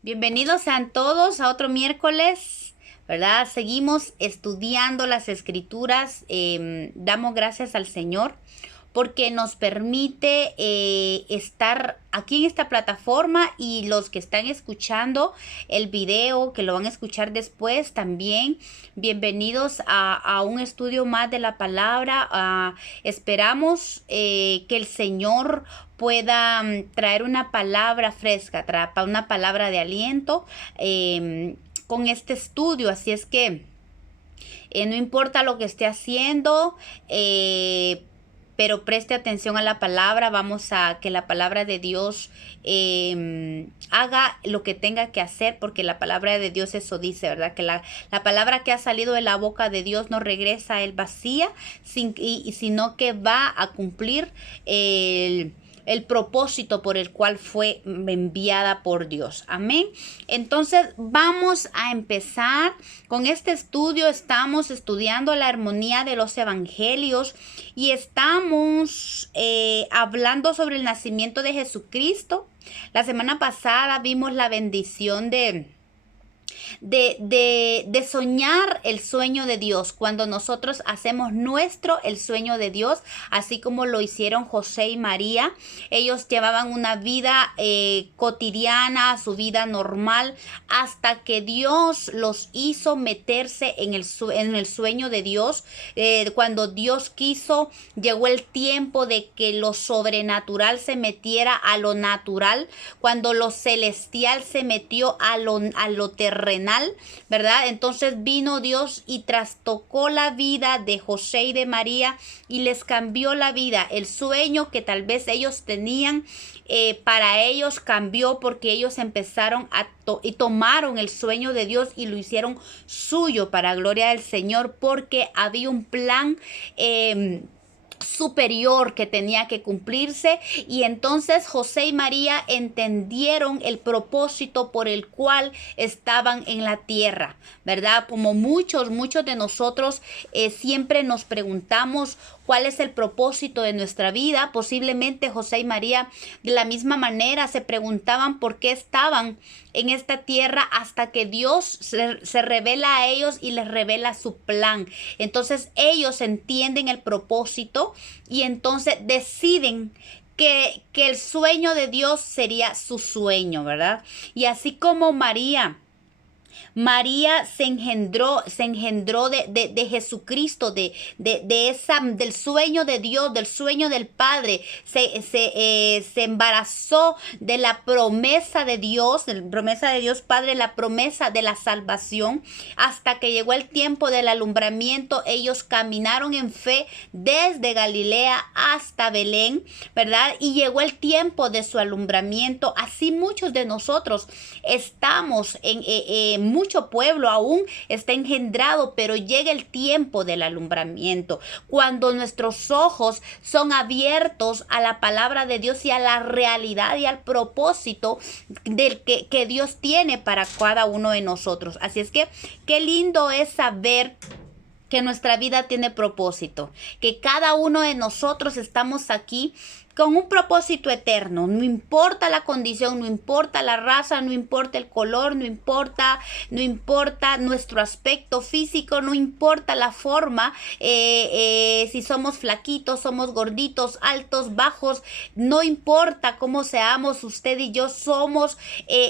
Bienvenidos sean todos a otro miércoles, ¿verdad? Seguimos estudiando las escrituras. Damos gracias al Señor porque nos permite estar aquí en esta plataforma, y los que están escuchando el video, que lo van a escuchar después también, bienvenidos a un estudio más de la palabra. Esperamos que el Señor pueda traer una palabra fresca, una palabra de aliento con este estudio. Así es que no importa lo que esté haciendo, pero preste atención a la palabra. Vamos a que la palabra de Dios haga lo que tenga que hacer, porque la palabra de Dios eso dice, ¿verdad? Que la palabra que ha salido de la boca de Dios no regresa a él vacía, sino que va a cumplir el propósito por el cual fue enviada por Dios. Amén. Entonces vamos a empezar con este estudio. Estamos estudiando la armonía de los evangelios y estamos hablando sobre el nacimiento de Jesucristo. La semana pasada vimos la bendición de soñar el sueño de Dios, cuando nosotros hacemos nuestro el sueño de Dios, así como lo hicieron José y María. Ellos llevaban una vida cotidiana, su vida normal, hasta que Dios los hizo meterse en el sueño de Dios. Cuando Dios quiso, llegó el tiempo de que lo sobrenatural se metiera a lo natural, cuando lo celestial se metió a lo terrenal, ¿verdad? Entonces vino Dios y trastocó la vida de José y de María y les cambió la vida. El sueño que tal vez ellos tenían, para ellos cambió, porque ellos empezaron y tomaron el sueño de Dios y lo hicieron suyo para gloria del Señor, porque había un plan superior que tenía que cumplirse. Y entonces José y María entendieron el propósito por el cual estaban en la tierra, ¿verdad? Como muchos de nosotros siempre nos preguntamos cuál es el propósito de nuestra vida. Posiblemente José y María de la misma manera se preguntaban por qué estaban en esta tierra, hasta que Dios se revela a ellos y les revela su plan. Entonces ellos entienden el propósito y entonces deciden que el sueño de Dios sería su sueño, ¿verdad? Y así como María se engendró de Jesucristo, del sueño de Dios, del sueño del Padre. Se embarazó de la promesa de Dios, Padre, la promesa de la salvación. Hasta que llegó el tiempo del alumbramiento, ellos caminaron en fe desde Galilea hasta Belén, ¿verdad? Y llegó el tiempo de su alumbramiento. Así muchos de nosotros estamos mucho pueblo aún está engendrado, pero llega el tiempo del alumbramiento, cuando nuestros ojos son abiertos a la palabra de Dios y a la realidad y al propósito del que Dios tiene para cada uno de nosotros. Así es que qué lindo es saber que nuestra vida tiene propósito, que cada uno de nosotros estamos aquí con un propósito eterno. No importa la condición, no importa la raza, no importa el color, no importa nuestro aspecto físico, no importa la forma, si somos flaquitos, somos gorditos, altos, bajos, no importa cómo seamos. Usted y yo somos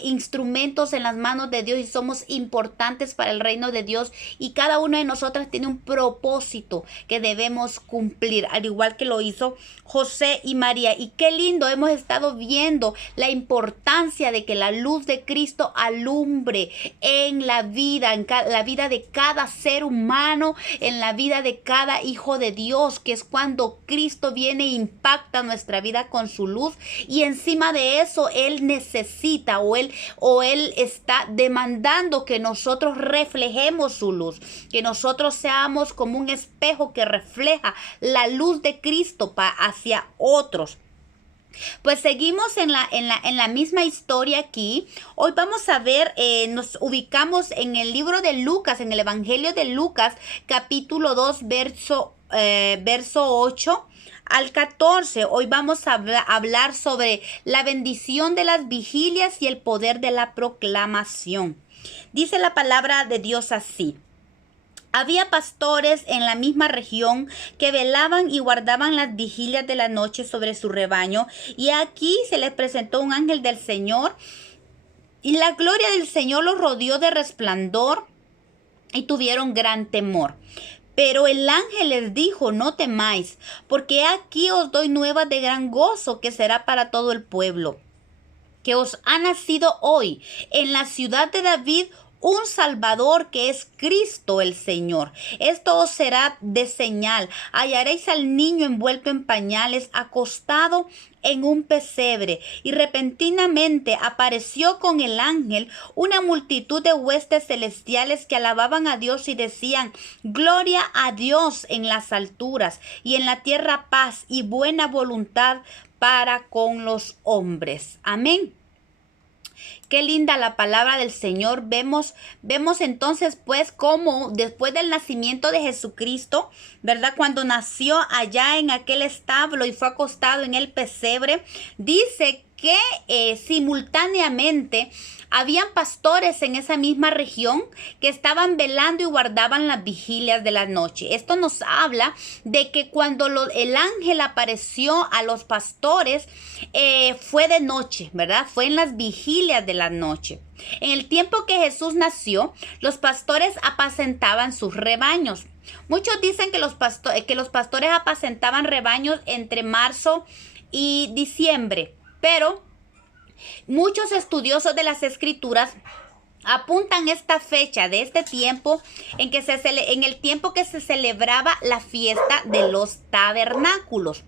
instrumentos en las manos de Dios y somos importantes para el reino de Dios, y cada una de nosotras tiene un propósito que debemos cumplir, al igual que lo hizo José y María. Y qué lindo, hemos estado viendo la importancia de que la luz de Cristo alumbre en la vida, la vida de cada ser humano, en la vida de cada hijo de Dios, que es cuando Cristo viene e impacta nuestra vida con su luz. Y encima de eso, Él necesita o Él está demandando que nosotros reflejemos su luz, que nosotros seamos como un espejo que refleja la luz de Cristo hacia otros. Pues seguimos en la misma historia aquí. Hoy vamos a ver, nos ubicamos en el libro de Lucas, en el Evangelio de Lucas, capítulo 2, verso 8 al 14. Hoy vamos a hablar sobre la bendición de las vigilias y el poder de la proclamación. Dice la palabra de Dios así. Había pastores en la misma región que velaban y guardaban las vigilias de la noche sobre su rebaño, y aquí se les presentó un ángel del Señor, y la gloria del Señor los rodeó de resplandor, y tuvieron gran temor. Pero el ángel les dijo: no temáis, porque aquí os doy nuevas de gran gozo, que será para todo el pueblo, que os ha nacido hoy en la ciudad de David un Salvador, que es Cristo el Señor. Esto os será de señal: hallaréis al niño envuelto en pañales, acostado en un pesebre. Y repentinamente apareció con el ángel una multitud de huestes celestiales que alababan a Dios y decían: gloria a Dios en las alturas, y en la tierra paz y buena voluntad para con los hombres. Amén. Qué linda la palabra del Señor. Vemos entonces pues cómo después del nacimiento de Jesucristo, ¿verdad? Cuando nació allá en aquel establo y fue acostado en el pesebre, dice que simultáneamente habían pastores en esa misma región que estaban velando y guardaban las vigilias de la noche. Esto nos habla de que cuando el ángel apareció a los pastores, fue de noche, ¿verdad? Fue en las vigilias de la noche. En el tiempo que Jesús nació, los pastores apacentaban sus rebaños. Muchos dicen que los pastores apacentaban rebaños entre marzo y diciembre, pero muchos estudiosos de las Escrituras apuntan esta fecha de este tiempo en el tiempo que se celebraba la fiesta de los tabernáculos,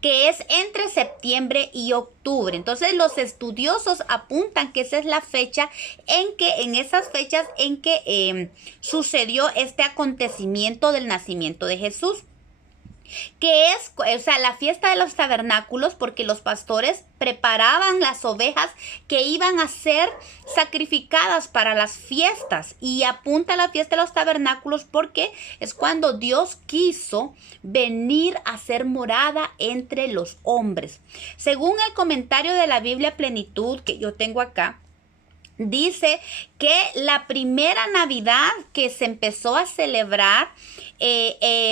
que es entre septiembre y octubre. Entonces los estudiosos apuntan que esa es la fecha en esas fechas en que sucedió este acontecimiento del nacimiento de Jesús, que es, la fiesta de los tabernáculos, porque los pastores preparaban las ovejas que iban a ser sacrificadas para las fiestas, y apunta a la fiesta de los tabernáculos porque es cuando Dios quiso venir a ser morada entre los hombres. Según el comentario de la Biblia Plenitud que yo tengo acá, dice que la primera Navidad que se empezó a celebrar,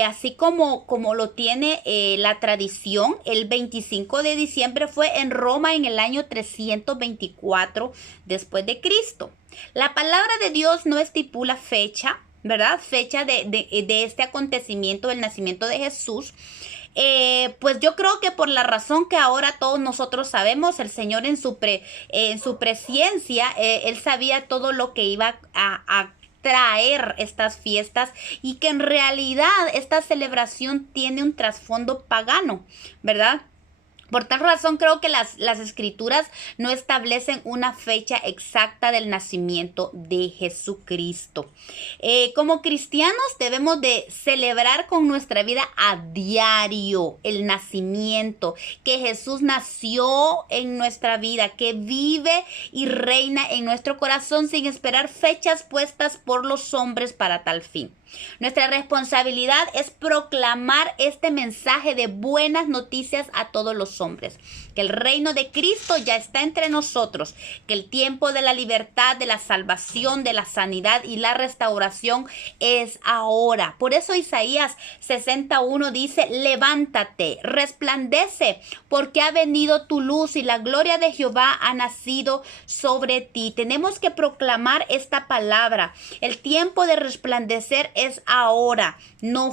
así como lo tiene la tradición, el 25 de diciembre, fue en Roma en el año 324 después de Cristo. La palabra de Dios no estipula fecha, ¿verdad? Fecha de este acontecimiento del nacimiento de Jesús. Pues yo creo que por la razón que ahora todos nosotros sabemos, el Señor en su presciencia, Él sabía todo lo que iba a traer estas fiestas, y que en realidad esta celebración tiene un trasfondo pagano, ¿verdad? Por tal razón creo que las escrituras no establecen una fecha exacta del nacimiento de Jesucristo. Como cristianos debemos de celebrar con nuestra vida a diario el nacimiento, que Jesús nació en nuestra vida, que vive y reina en nuestro corazón, sin esperar fechas puestas por los hombres para tal fin. Nuestra responsabilidad es proclamar este mensaje de buenas noticias a todos los hombres, que el reino de Cristo ya está entre nosotros, que el tiempo de la libertad, de la salvación, de la sanidad y la restauración es ahora. Por eso Isaías 61 dice: levántate, resplandece, porque ha venido tu luz y la gloria de Jehová ha nacido sobre ti. Tenemos que proclamar esta palabra. El tiempo de resplandecer es ahora. No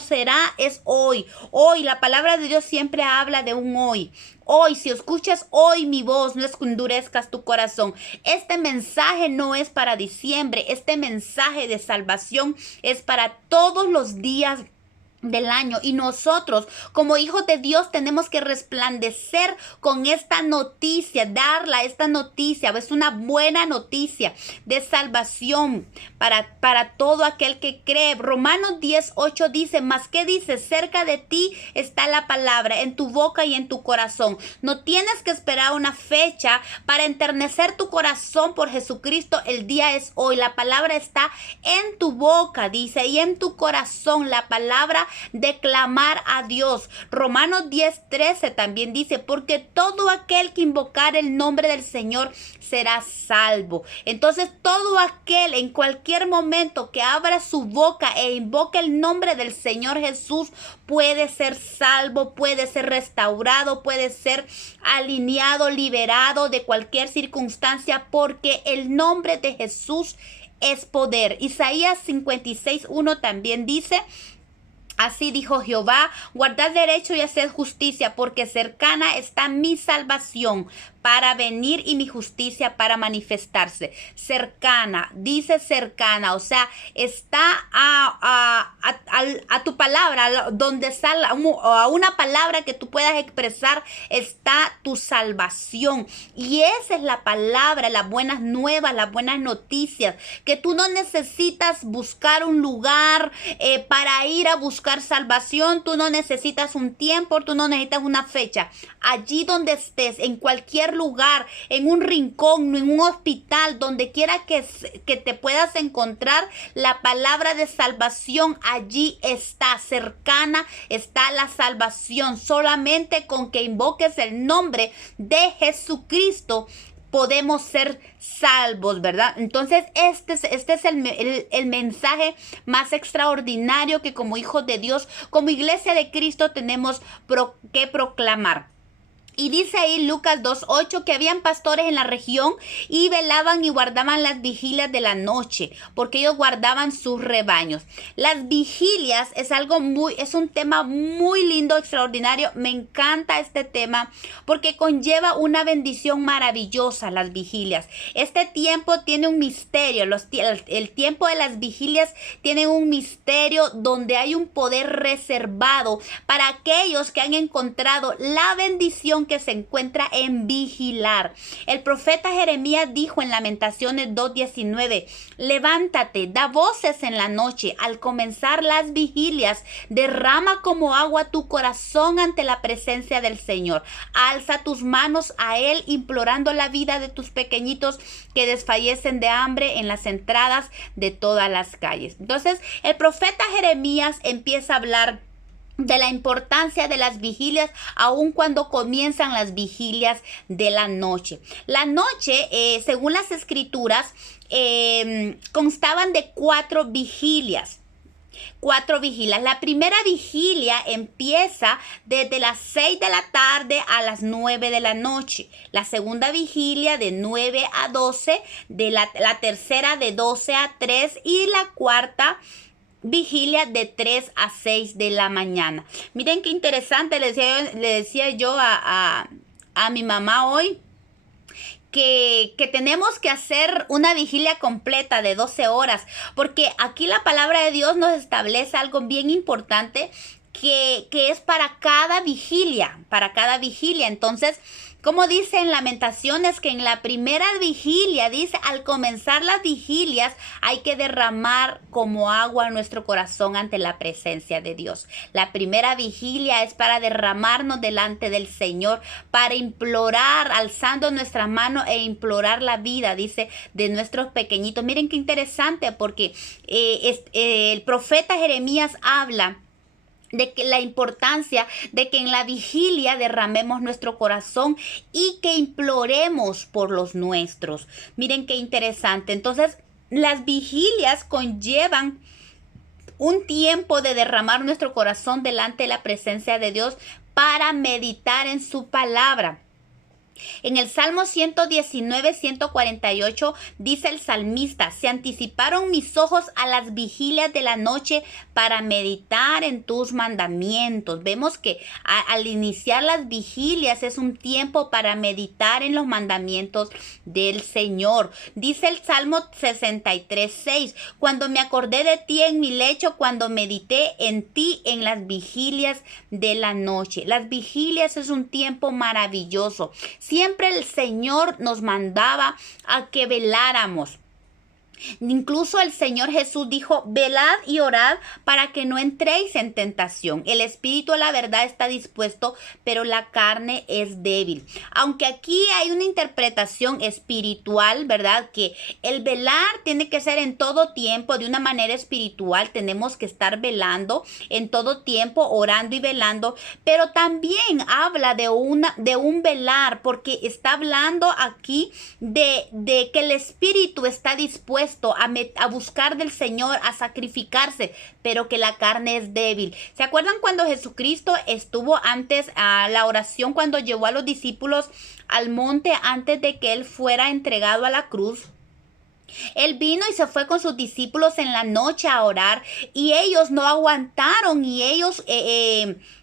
será, es hoy. Hoy, la palabra de Dios siempre habla de un hoy. Hoy, si escuchas hoy mi voz, no endurezcas tu corazón. Este mensaje no es para diciembre. Este mensaje de salvación es para todos los días del año, y nosotros como hijos de Dios tenemos que resplandecer con esta noticia, esta noticia es una buena noticia de salvación para todo aquel que cree. Romanos 10:8 dice: mas ¿qué dice? Cerca de ti está la palabra, en tu boca y en tu corazón. No tienes que esperar una fecha para enternecer tu corazón por Jesucristo. El día es hoy. La palabra está en tu boca, dice, y en tu corazón. La palabra de clamar a Dios. Romanos 10:13 también dice, porque todo aquel que invocar el nombre del Señor será salvo. Entonces todo aquel en cualquier momento que abra su boca e invoque el nombre del Señor Jesús puede ser salvo, puede ser restaurado, puede ser alineado, liberado de cualquier circunstancia, porque el nombre de Jesús es poder. Isaías 56:1 también dice, así dijo Jehová, guardad derecho y haced justicia, porque cercana está mi salvación para venir y mi justicia para manifestarse. Cercana, dice cercana, o sea, está a tu palabra, donde sale, a una palabra que tú puedas expresar, está tu salvación. Y esa es la palabra, las buenas nuevas, las buenas noticias, que tú no necesitas buscar un lugar para ir a buscar salvación, tú no necesitas un tiempo, tú no necesitas una fecha. Allí donde estés, en cualquier lugar, en un rincón, en un hospital, donde quiera que te puedas encontrar, la palabra de salvación allí está, cercana está la salvación. Solamente con que invoques el nombre de Jesucristo podemos ser salvos, ¿verdad? Entonces este es el mensaje más extraordinario que como hijos de Dios, como iglesia de Cristo tenemos que proclamar. Y dice ahí Lucas 2:8 que habían pastores en la región y velaban y guardaban las vigilias de la noche, porque ellos guardaban sus rebaños. Las vigilias es un tema muy lindo, extraordinario. Me encanta este tema porque conlleva una bendición maravillosa, las vigilias. Este tiempo tiene un misterio. El tiempo de las vigilias tiene un misterio donde hay un poder reservado para aquellos que han encontrado la bendición que se encuentra en vigilar. El profeta Jeremías dijo en Lamentaciones 2:19, levántate, da voces en la noche, al comenzar las vigilias, derrama como agua tu corazón ante la presencia del Señor. Alza tus manos a Él, implorando la vida de tus pequeñitos que desfallecen de hambre en las entradas de todas las calles. Entonces, el profeta Jeremías empieza a hablar de la importancia de las vigilias, aun cuando comienzan las vigilias de la noche. La noche, según las escrituras, constaban de 4 vigilias. 4 vigilias. La primera vigilia empieza desde las 6 de la tarde a las 9 de la noche. La segunda vigilia de 9 a 12, la tercera de 12 a 3 y la cuarta vigilia de 3 a 6 de la mañana. Miren qué interesante, le decía yo a mi mamá hoy, que tenemos que hacer una vigilia completa de 12 horas, porque aquí la palabra de Dios nos establece algo bien importante, que es para cada vigilia, Entonces, como dice en Lamentaciones, que en la primera vigilia, dice, al comenzar las vigilias, hay que derramar como agua nuestro corazón ante la presencia de Dios. La primera vigilia es para derramarnos delante del Señor, para implorar, alzando nuestras manos e implorar la vida, dice, de nuestros pequeñitos. Miren qué interesante, porque el profeta Jeremías habla de que la importancia de que en la vigilia derramemos nuestro corazón y que imploremos por los nuestros. Miren qué interesante. Entonces, las vigilias conllevan un tiempo de derramar nuestro corazón delante de la presencia de Dios para meditar en su palabra. En el Salmo 119, 148 dice el salmista, se anticiparon mis ojos a las vigilias de la noche para meditar en tus mandamientos. Vemos que al iniciar las vigilias es un tiempo para meditar en los mandamientos del Señor. Dice el Salmo 63, 6, cuando me acordé de ti en mi lecho, cuando medité en ti en las vigilias de la noche. Las vigilias es un tiempo maravilloso. Siempre el Señor nos mandaba a que veláramos. Incluso el Señor Jesús dijo, velad y orad para que no entréis en tentación. El espíritu a la verdad está dispuesto, pero la carne es débil. Aunque aquí hay una interpretación espiritual, ¿verdad? Que el velar tiene que ser en todo tiempo, de una manera espiritual. Tenemos que estar velando en todo tiempo, orando y velando. Pero también habla de un velar, porque está hablando aquí de que el espíritu está dispuesto a buscar del Señor, a sacrificarse, pero que la carne es débil. ¿Se acuerdan cuando Jesucristo estuvo antes a la oración, cuando llevó a los discípulos al monte antes de que él fuera entregado a la cruz? Él vino y se fue con sus discípulos en la noche a orar y ellos no aguantaron y ellos,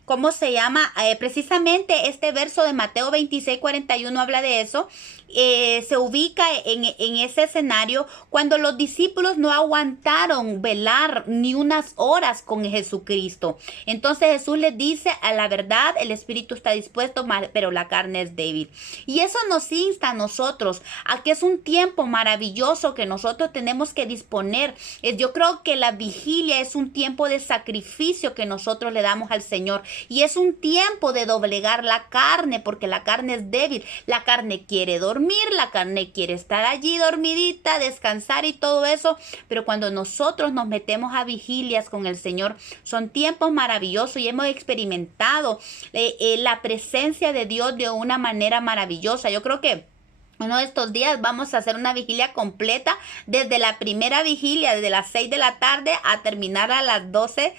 ¿cómo se llama? Precisamente este verso de Mateo 26:41 habla de eso. Se ubica en ese escenario cuando los discípulos no aguantaron velar ni unas horas con Jesucristo. Entonces Jesús les dice, a la verdad, el espíritu está dispuesto, pero la carne es débil. Y eso nos insta a nosotros a que es un tiempo maravilloso que nosotros tenemos que disponer. Yo creo que la vigilia es un tiempo de sacrificio que nosotros le damos al Señor. Y es un tiempo de doblegar la carne, porque la carne es débil. La carne quiere dormir, la carne quiere estar allí dormidita, descansar y todo eso, pero cuando nosotros nos metemos a vigilias con el Señor, son tiempos maravillosos y hemos experimentado la presencia de Dios de una manera maravillosa. Yo creo que uno de estos días vamos a hacer una vigilia completa, desde la primera vigilia, desde las 6 de la tarde a terminar a las 12,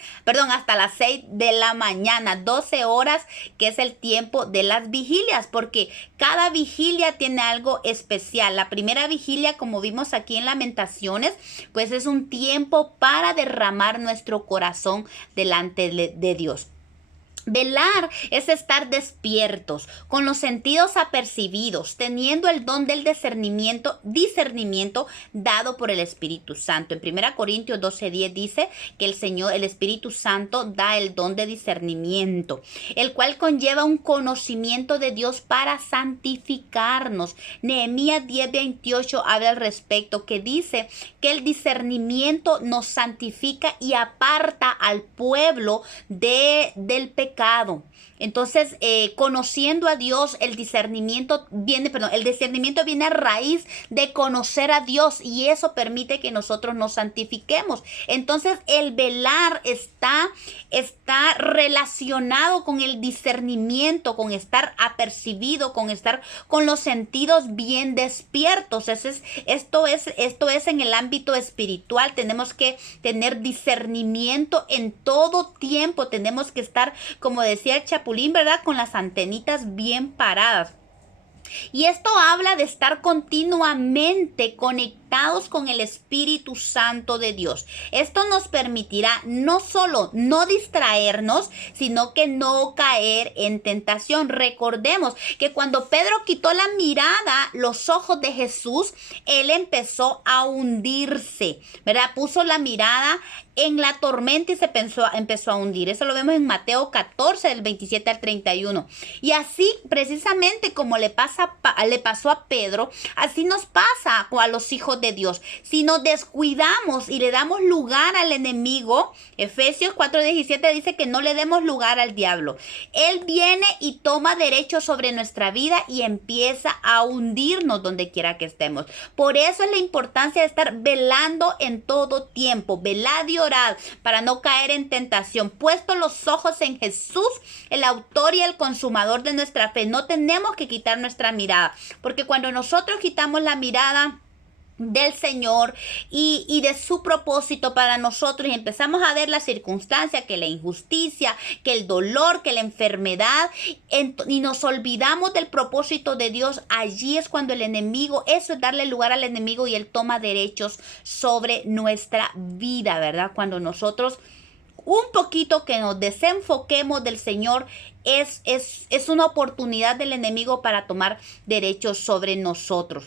hasta las 6 de la mañana, 12 horas, que es el tiempo de las vigilias, porque cada vigilia tiene algo especial. La primera vigilia, como vimos aquí en Lamentaciones, pues es un tiempo para derramar nuestro corazón delante de Dios. Velar es estar despiertos, con los sentidos apercibidos, teniendo el don del discernimiento dado por el Espíritu Santo. En 1 Corintios 12:10 dice que el Espíritu Santo da el don de discernimiento, el cual conlleva un conocimiento de Dios para santificarnos. Nehemías 10:28 habla al respecto, que dice que el discernimiento nos santifica y aparta al pueblo del pecado. Entonces, conociendo a Dios, el discernimiento viene a raíz de conocer a Dios, y eso permite que nosotros nos santifiquemos. Entonces, el velar está relacionado con el discernimiento, con estar apercibido, con estar con los sentidos bien despiertos. Esto es en el ámbito espiritual. Tenemos que tener discernimiento en todo tiempo. Tenemos que estar, como decía el Chapulín, ¿verdad?, con las antenitas bien paradas. Y esto habla de estar continuamente conectados con el Espíritu Santo de Dios. Esto nos permitirá no solo no distraernos, sino que no caer en tentación. Recordemos que cuando Pedro quitó la mirada, los ojos de Jesús, él empezó a hundirse, ¿verdad? Puso la mirada en la tormenta y se empezó a hundir. Eso lo vemos en Mateo 14, del 27 al 31. Y así, precisamente como le pasó a Pedro, así nos pasa a los hijos de Dios. Si nos descuidamos y le damos lugar al enemigo, Efesios 4:17 dice que no le demos lugar al diablo. Él viene y toma derecho sobre nuestra vida y empieza a hundirnos donde quiera que estemos. Por eso es la importancia de estar velando en todo tiempo. Velad y orad para no caer en tentación. Puesto los ojos en Jesús, el autor y el consumador de nuestra fe. No tenemos que quitar nuestra mirada, porque cuando nosotros quitamos la mirada del Señor y de su propósito para nosotros, y empezamos a ver la circunstancia, que la injusticia, que el dolor, que la enfermedad, y nos olvidamos del propósito de Dios, allí es cuando el enemigo, eso es darle lugar al enemigo, y él toma derechos sobre nuestra vida, ¿verdad? Cuando nosotros un poquito que nos desenfoquemos del Señor, es una oportunidad del enemigo para tomar derechos sobre nosotros.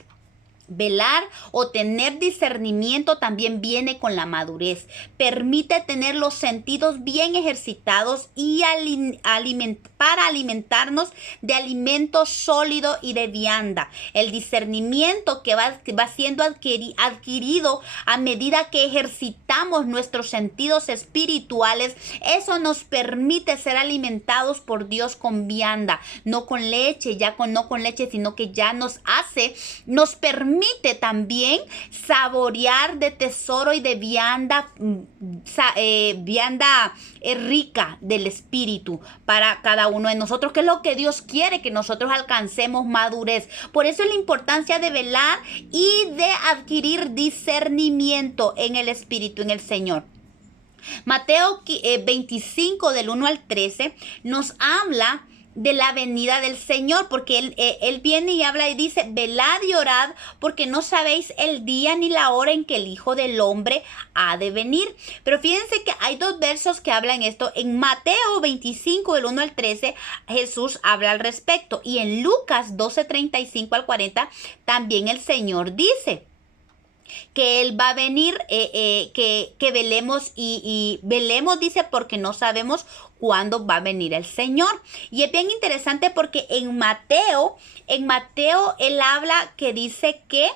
Velar o tener discernimiento también viene con la madurez. Permite tener los sentidos bien ejercitados y para alimentarnos de alimento sólido y de vianda. El discernimiento que va siendo adquirido a medida que ejercitamos nuestros sentidos espirituales, eso nos permite ser alimentados por Dios con vianda, no con leche, no con leche, sino que ya nos permite también saborear de tesoro y de vianda, rica del Espíritu para cada uno de nosotros, que es lo que Dios quiere, que nosotros alcancemos madurez. Por eso es la importancia de velar y de adquirir discernimiento en el Espíritu, en el Señor. Mateo 25 del 1 al 13 nos habla de la venida del Señor, porque él viene y habla y dice: velad y orad, porque no sabéis el día ni la hora en que el Hijo del Hombre ha de venir. Pero fíjense que hay dos versos que hablan esto. En Mateo 25 del 1 al 13 Jesús habla al respecto, y en Lucas 12, 35 al 40 también el Señor dice que Él va a venir, que velemos y velemos, dice, porque no sabemos cuándo va a venir el Señor. Y es bien interesante porque en Mateo Él habla que dice que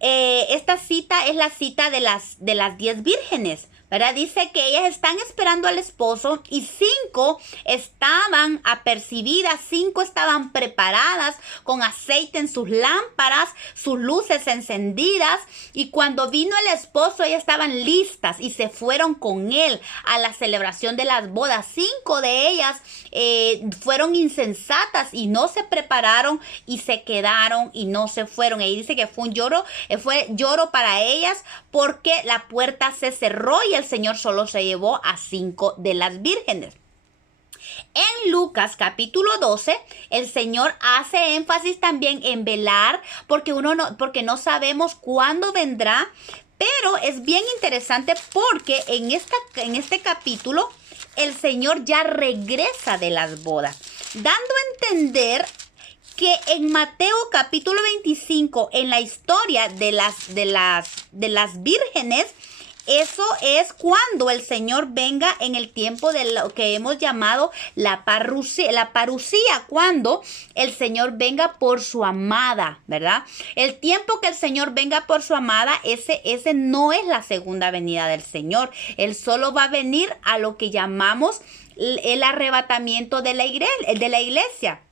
esta cita es la cita de las 10 vírgenes, ¿verdad? Dice que ellas están esperando al esposo y 5 estaban apercibidas, 5 estaban preparadas con aceite en sus lámparas, sus luces encendidas, y cuando vino el esposo ellas estaban listas y se fueron con él a la celebración de las bodas. 5 de ellas fueron insensatas y no se prepararon y se quedaron y no se fueron. Y dice que fue lloro para ellas porque la puerta se cerró y el Señor solo se llevó a 5 de las vírgenes. En Lucas capítulo 12, el Señor hace énfasis también en velar, porque no sabemos cuándo vendrá. Pero es bien interesante porque en este capítulo el Señor ya regresa de las bodas, dando a entender que en Mateo capítulo 25, en la historia de las vírgenes, eso es cuando el Señor venga en el tiempo de lo que hemos llamado la parucía, cuando el Señor venga por su amada, ¿verdad? El tiempo que el Señor venga por su amada, ese no es la segunda venida del Señor. Él solo va a venir a lo que llamamos el arrebatamiento de la iglesia.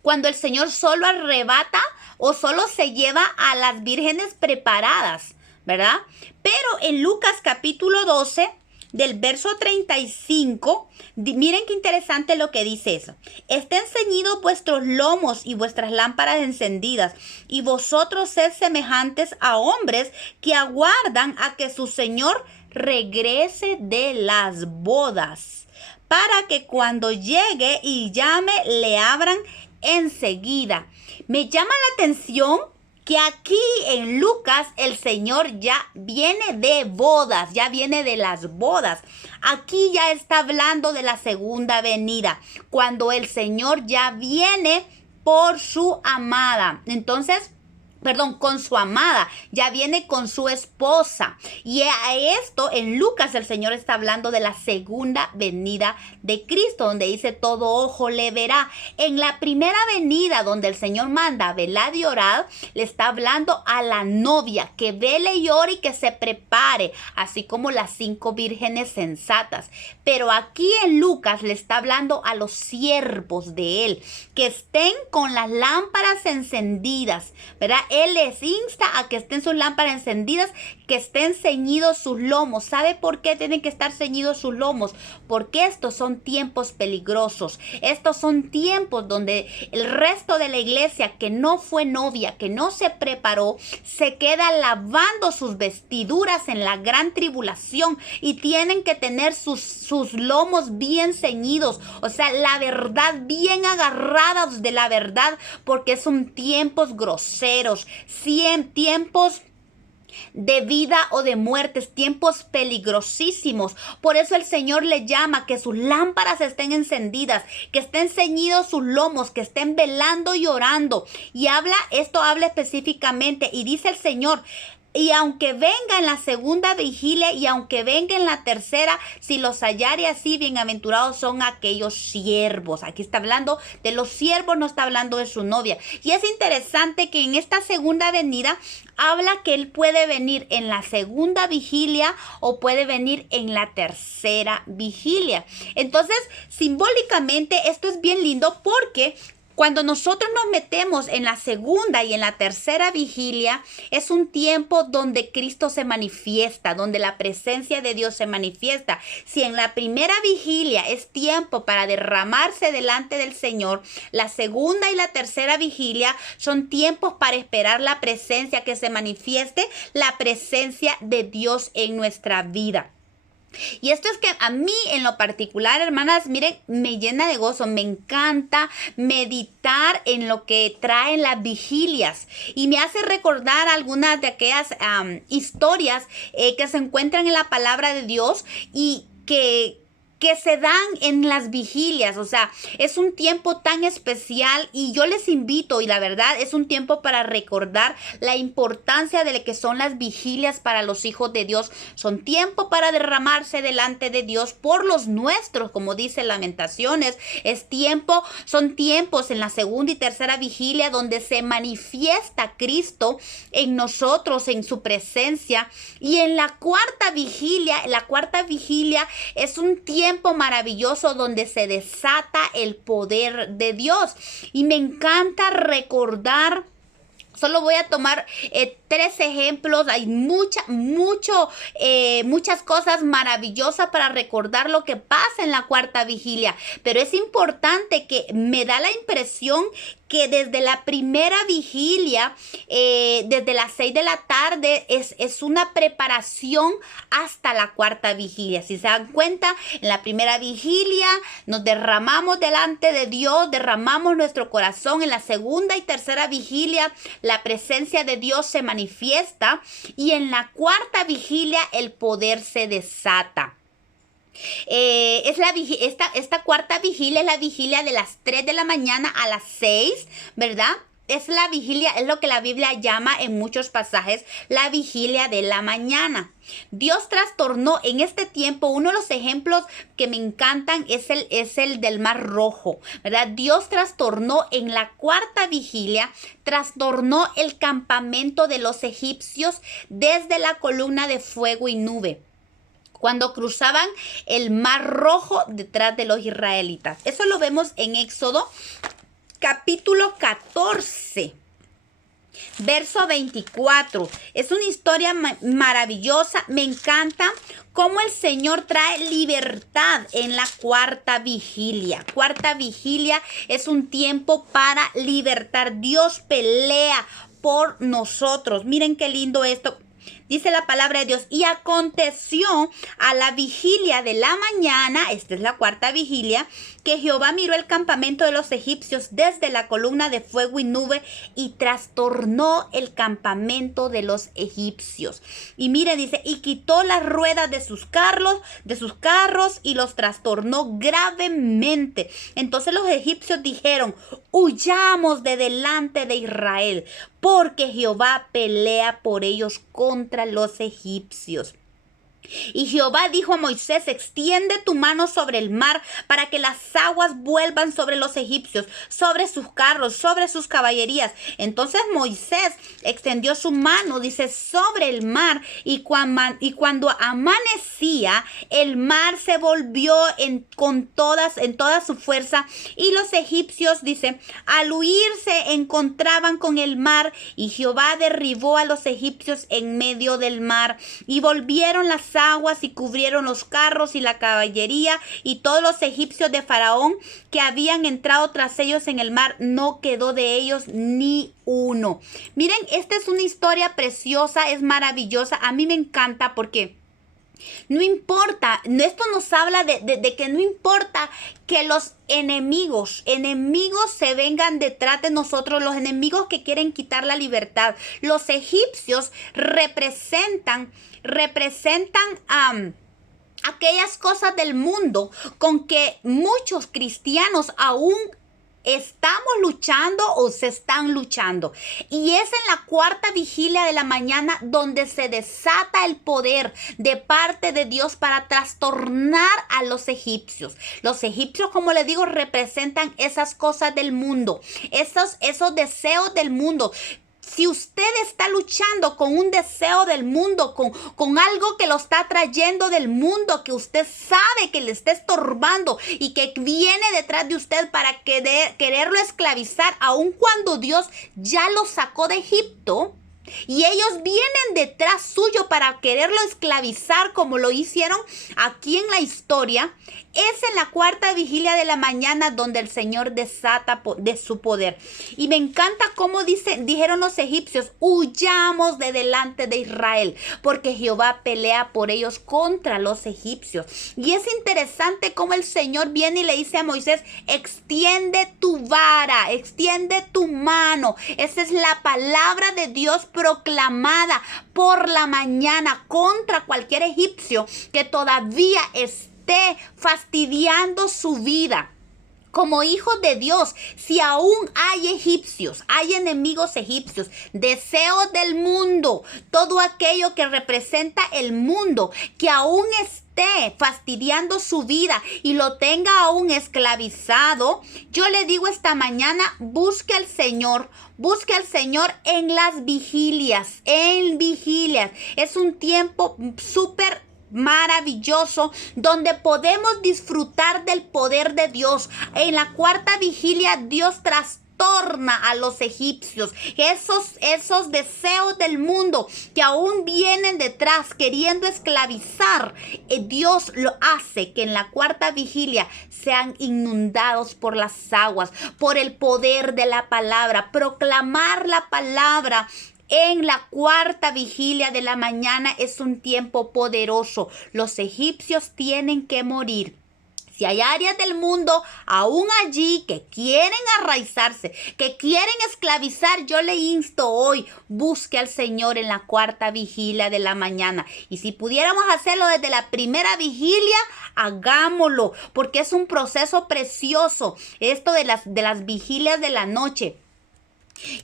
Cuando el Señor solo arrebata o solo se lleva a las vírgenes preparadas, ¿verdad? Pero en Lucas capítulo 12, del verso 35, miren qué interesante lo que dice eso. Estén ceñidos vuestros lomos y vuestras lámparas encendidas, y vosotros sed semejantes a hombres que aguardan a que su Señor regrese de las bodas, para que cuando llegue y llame, le abran enseguida. Me llama la atención que aquí en Lucas el Señor ya viene de bodas, ya viene de las bodas. Aquí ya está hablando de la segunda venida, cuando el Señor ya viene por su amada. Entonces, con su amada, ya viene con su esposa. Y a esto en Lucas el Señor está hablando de la segunda venida de Cristo, donde dice: todo ojo le verá. En la primera venida, donde el Señor manda velad y orad, le está hablando a la novia que vele y ore y que se prepare, así como las 5 vírgenes sensatas. Pero aquí en Lucas le está hablando a los siervos de él, que estén con las lámparas encendidas, ¿verdad? Él les insta a que estén sus lámparas encendidas, que estén ceñidos sus lomos. ¿Sabe por qué tienen que estar ceñidos sus lomos? Porque estos son tiempos peligrosos. Estos son tiempos donde el resto de la iglesia que no fue novia, que no se preparó, se queda lavando sus vestiduras en la gran tribulación, y tienen que tener sus lomos bien ceñidos, o sea, la verdad, bien agarrados de la verdad, porque son tiempos groseros, tiempos de vida o de muertes, tiempos peligrosísimos. Por eso el Señor le llama que sus lámparas estén encendidas, que estén ceñidos sus lomos, que estén velando y orando. Y esto habla específicamente, y dice el Señor: Y aunque venga en la segunda vigilia y aunque venga en la tercera, si los hallare así, bienaventurados son aquellos siervos. Aquí está hablando de los siervos, no está hablando de su novia. Y es interesante que en esta segunda venida habla que él puede venir en la segunda vigilia o puede venir en la tercera vigilia. Entonces, simbólicamente, esto es bien lindo porque cuando nosotros nos metemos en la segunda y en la tercera vigilia, es un tiempo donde Cristo se manifiesta, donde la presencia de Dios se manifiesta. Si en la primera vigilia es tiempo para derramarse delante del Señor, la segunda y la tercera vigilia son tiempos para esperar la presencia, que se manifieste la presencia de Dios en nuestra vida. Y esto es que a mí en lo particular, hermanas, miren, me llena de gozo, me encanta meditar en lo que traen las vigilias y me hace recordar algunas de aquellas historias que se encuentran en la palabra de Dios y que se dan en las vigilias. O sea, es un tiempo tan especial y yo les invito, y la verdad es un tiempo para recordar la importancia de lo que son las vigilias para los hijos de Dios. Son tiempo para derramarse delante de Dios por los nuestros, como dice Lamentaciones. Son tiempos en la segunda y tercera vigilia donde se manifiesta Cristo en nosotros, en su presencia. Y en la cuarta vigilia es un tiempo maravilloso donde se desata el poder de Dios. Y me encanta recordar. Solo voy a tomar 3 ejemplos. Hay muchas cosas maravillosas para recordar lo que pasa en la cuarta vigilia. Pero es importante, que me da la impresión que desde la primera vigilia, desde las 6 de la tarde, es una preparación hasta la cuarta vigilia. Si se dan cuenta, en la primera vigilia nos derramamos delante de Dios, derramamos nuestro corazón. En la segunda y tercera vigilia, la presencia de Dios se manifiesta. Y en la cuarta vigilia, el poder se desata. Esta cuarta vigilia es la vigilia de las 3 de la mañana a las 6, ¿verdad? Es la vigilia, es lo que la Biblia llama en muchos pasajes la vigilia de la mañana. Dios trastornó en este tiempo. Uno de los ejemplos que me encantan es el del Mar Rojo, ¿verdad? Dios trastornó en la cuarta vigilia, trastornó el campamento de los egipcios desde la columna de fuego y nube, cuando cruzaban el Mar Rojo detrás de los israelitas. Eso lo vemos en Éxodo capítulo 14, verso 24. Es una historia maravillosa. Me encanta cómo el Señor trae libertad en la cuarta vigilia. Cuarta vigilia es un tiempo para libertar. Dios pelea por nosotros. Miren qué lindo esto. Dice la palabra de Dios: y aconteció a la vigilia de la mañana, esta es la cuarta vigilia, que Jehová miró el campamento de los egipcios desde la columna de fuego y nube y trastornó el campamento de los egipcios. Y mire, dice, y quitó las ruedas de sus carros y los trastornó gravemente. Entonces los egipcios dijeron: huyamos de delante de Israel, porque Jehová pelea por ellos contra los egipcios. Y Jehová dijo a Moisés: extiende tu mano sobre el mar para que las aguas vuelvan sobre los egipcios, sobre sus carros, sobre sus caballerías. Entonces Moisés extendió su mano, dice, sobre el mar, y cuando amanecía, el mar se volvió en toda su fuerza, y los egipcios, dice, al huir se encontraban con el mar, y Jehová derribó a los egipcios en medio del mar, y volvieron las aguas y cubrieron los carros y la caballería, y todos los egipcios de Faraón que habían entrado tras ellos en el mar, no quedó de ellos ni uno. Miren, esta es una historia preciosa, es maravillosa. A mí me encanta porque no importa, esto nos habla de que no importa que los enemigos se vengan detrás de nosotros, los enemigos que quieren quitar la libertad. Los egipcios representan aquellas cosas del mundo con que muchos cristianos aún ¿estamos luchando o se están luchando? Y es en la cuarta vigilia de la mañana donde se desata el poder de parte de Dios para trastornar a los egipcios. Los egipcios, como les digo, representan esas cosas del mundo, esos deseos del mundo. Si usted está luchando con un deseo del mundo, con algo que lo está trayendo del mundo, que usted sabe que le está estorbando y que viene detrás de usted para quererlo esclavizar, aun cuando Dios ya lo sacó de Egipto, y ellos vienen detrás suyo para quererlo esclavizar como lo hicieron aquí en la historia, es en la cuarta vigilia de la mañana donde el Señor desata de su poder. Y me encanta cómo dijeron los egipcios: huyamos de delante de Israel, porque Jehová pelea por ellos contra los egipcios. Y es interesante cómo el Señor viene y le dice a Moisés: extiende tu vara, extiende tu mano. Esa es la palabra de Dios proclamada por la mañana contra cualquier egipcio que todavía esté fastidiando su vida. Como hijos de Dios, si aún hay egipcios, hay enemigos egipcios, deseos del mundo, todo aquello que representa el mundo, que aún esté fastidiando su vida y lo tenga aún esclavizado, yo le digo esta mañana: busque al Señor en las vigilias, Es un tiempo súper maravilloso donde podemos disfrutar del poder de Dios. En la cuarta vigilia Dios trastorna a los egipcios, esos deseos del mundo que aún vienen detrás queriendo esclavizar. Dios lo hace que en la cuarta vigilia sean inundados por las aguas, por el poder de la palabra. Proclamar la palabra en la cuarta vigilia de la mañana es un tiempo poderoso. Los egipcios tienen que morir. Si hay áreas del mundo aún allí que quieren arraizarse, que quieren esclavizar, yo le insto hoy: busque al Señor en la cuarta vigilia de la mañana. Y si pudiéramos hacerlo desde la primera vigilia, hagámoslo, porque es un proceso precioso esto de las vigilias de la noche.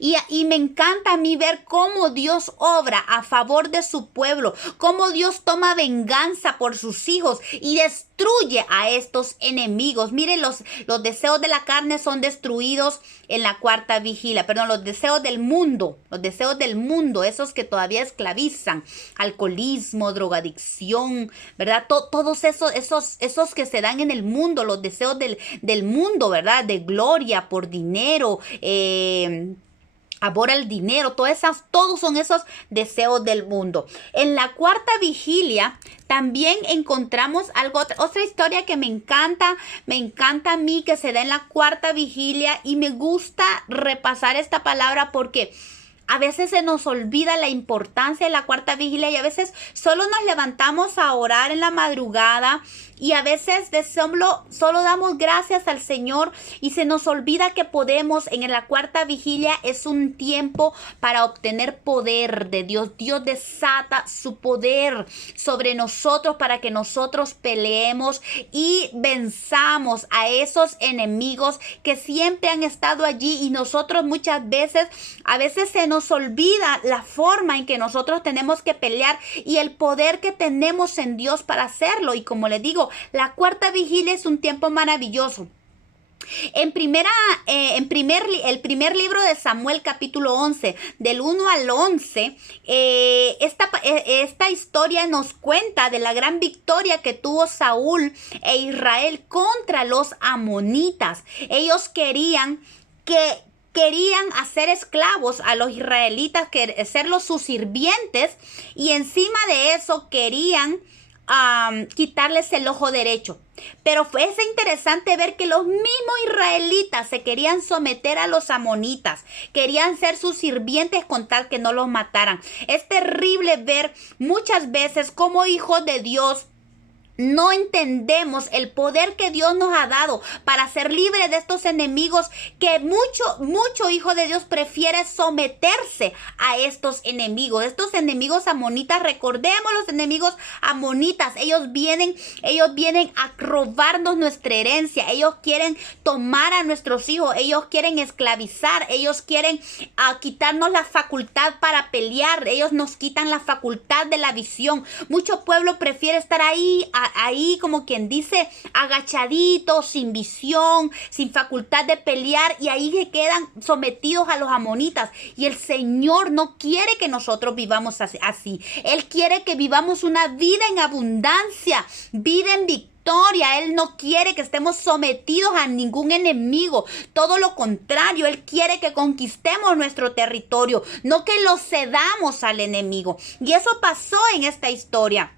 Y me encanta a mí ver cómo Dios obra a favor de su pueblo, cómo Dios toma venganza por sus hijos y destruye a estos enemigos. Miren, los deseos de la carne son destruidos en la cuarta vigilia. Perdón, los deseos del mundo, esos que todavía esclavizan, alcoholismo, drogadicción, ¿verdad? Todos esos que se dan en el mundo, los deseos del mundo, ¿verdad? De gloria por dinero, amor al dinero, todos son esos deseos del mundo. En la cuarta vigilia también encontramos otra historia que me encanta a mí, que se da en la cuarta vigilia, y me gusta repasar esta palabra porque a veces se nos olvida la importancia de la cuarta vigilia y a veces solo nos levantamos a orar en la madrugada y a veces solo damos gracias al Señor y se nos olvida que podemos. En la cuarta vigilia es un tiempo para obtener poder de Dios. Dios desata su poder sobre nosotros para que nosotros peleemos y venzamos a esos enemigos que siempre han estado allí, y nosotros a veces se nos olvida la forma en que nosotros tenemos que pelear y el poder que tenemos en Dios para hacerlo. Y como les digo, la cuarta vigilia es un tiempo maravilloso. El primer libro de Samuel, capítulo 11, del 1 al 11, esta historia nos cuenta de la gran victoria que tuvo Saúl e Israel contra los amonitas. Ellos querían hacer esclavos a los israelitas, hacerlos sus sirvientes, y encima de eso querían quitarles el ojo derecho. Pero fue interesante ver que los mismos israelitas se querían someter a los amonitas, querían ser sus sirvientes con tal que no los mataran. Es terrible ver muchas veces cómo hijos de Dios no entendemos el poder que Dios nos ha dado para ser libres de estos enemigos, que mucho hijo de Dios prefiere someterse a estos enemigos amonitas. Recordemos los enemigos amonitas, ellos vienen a robarnos nuestra herencia, ellos quieren tomar a nuestros hijos, ellos quieren esclavizar, ellos quieren quitarnos la facultad para pelear, ellos nos quitan la facultad de la visión. Mucho pueblo prefiere estar ahí como quien dice, agachaditos, sin visión, sin facultad de pelear, y ahí se quedan sometidos a los amonitas. Y el Señor no quiere que nosotros vivamos así. Él quiere que vivamos una vida en abundancia, vida en victoria. Él no quiere que estemos sometidos a ningún enemigo. Todo lo contrario, Él quiere que conquistemos nuestro territorio, no que lo cedamos al enemigo. Y eso pasó en esta historia.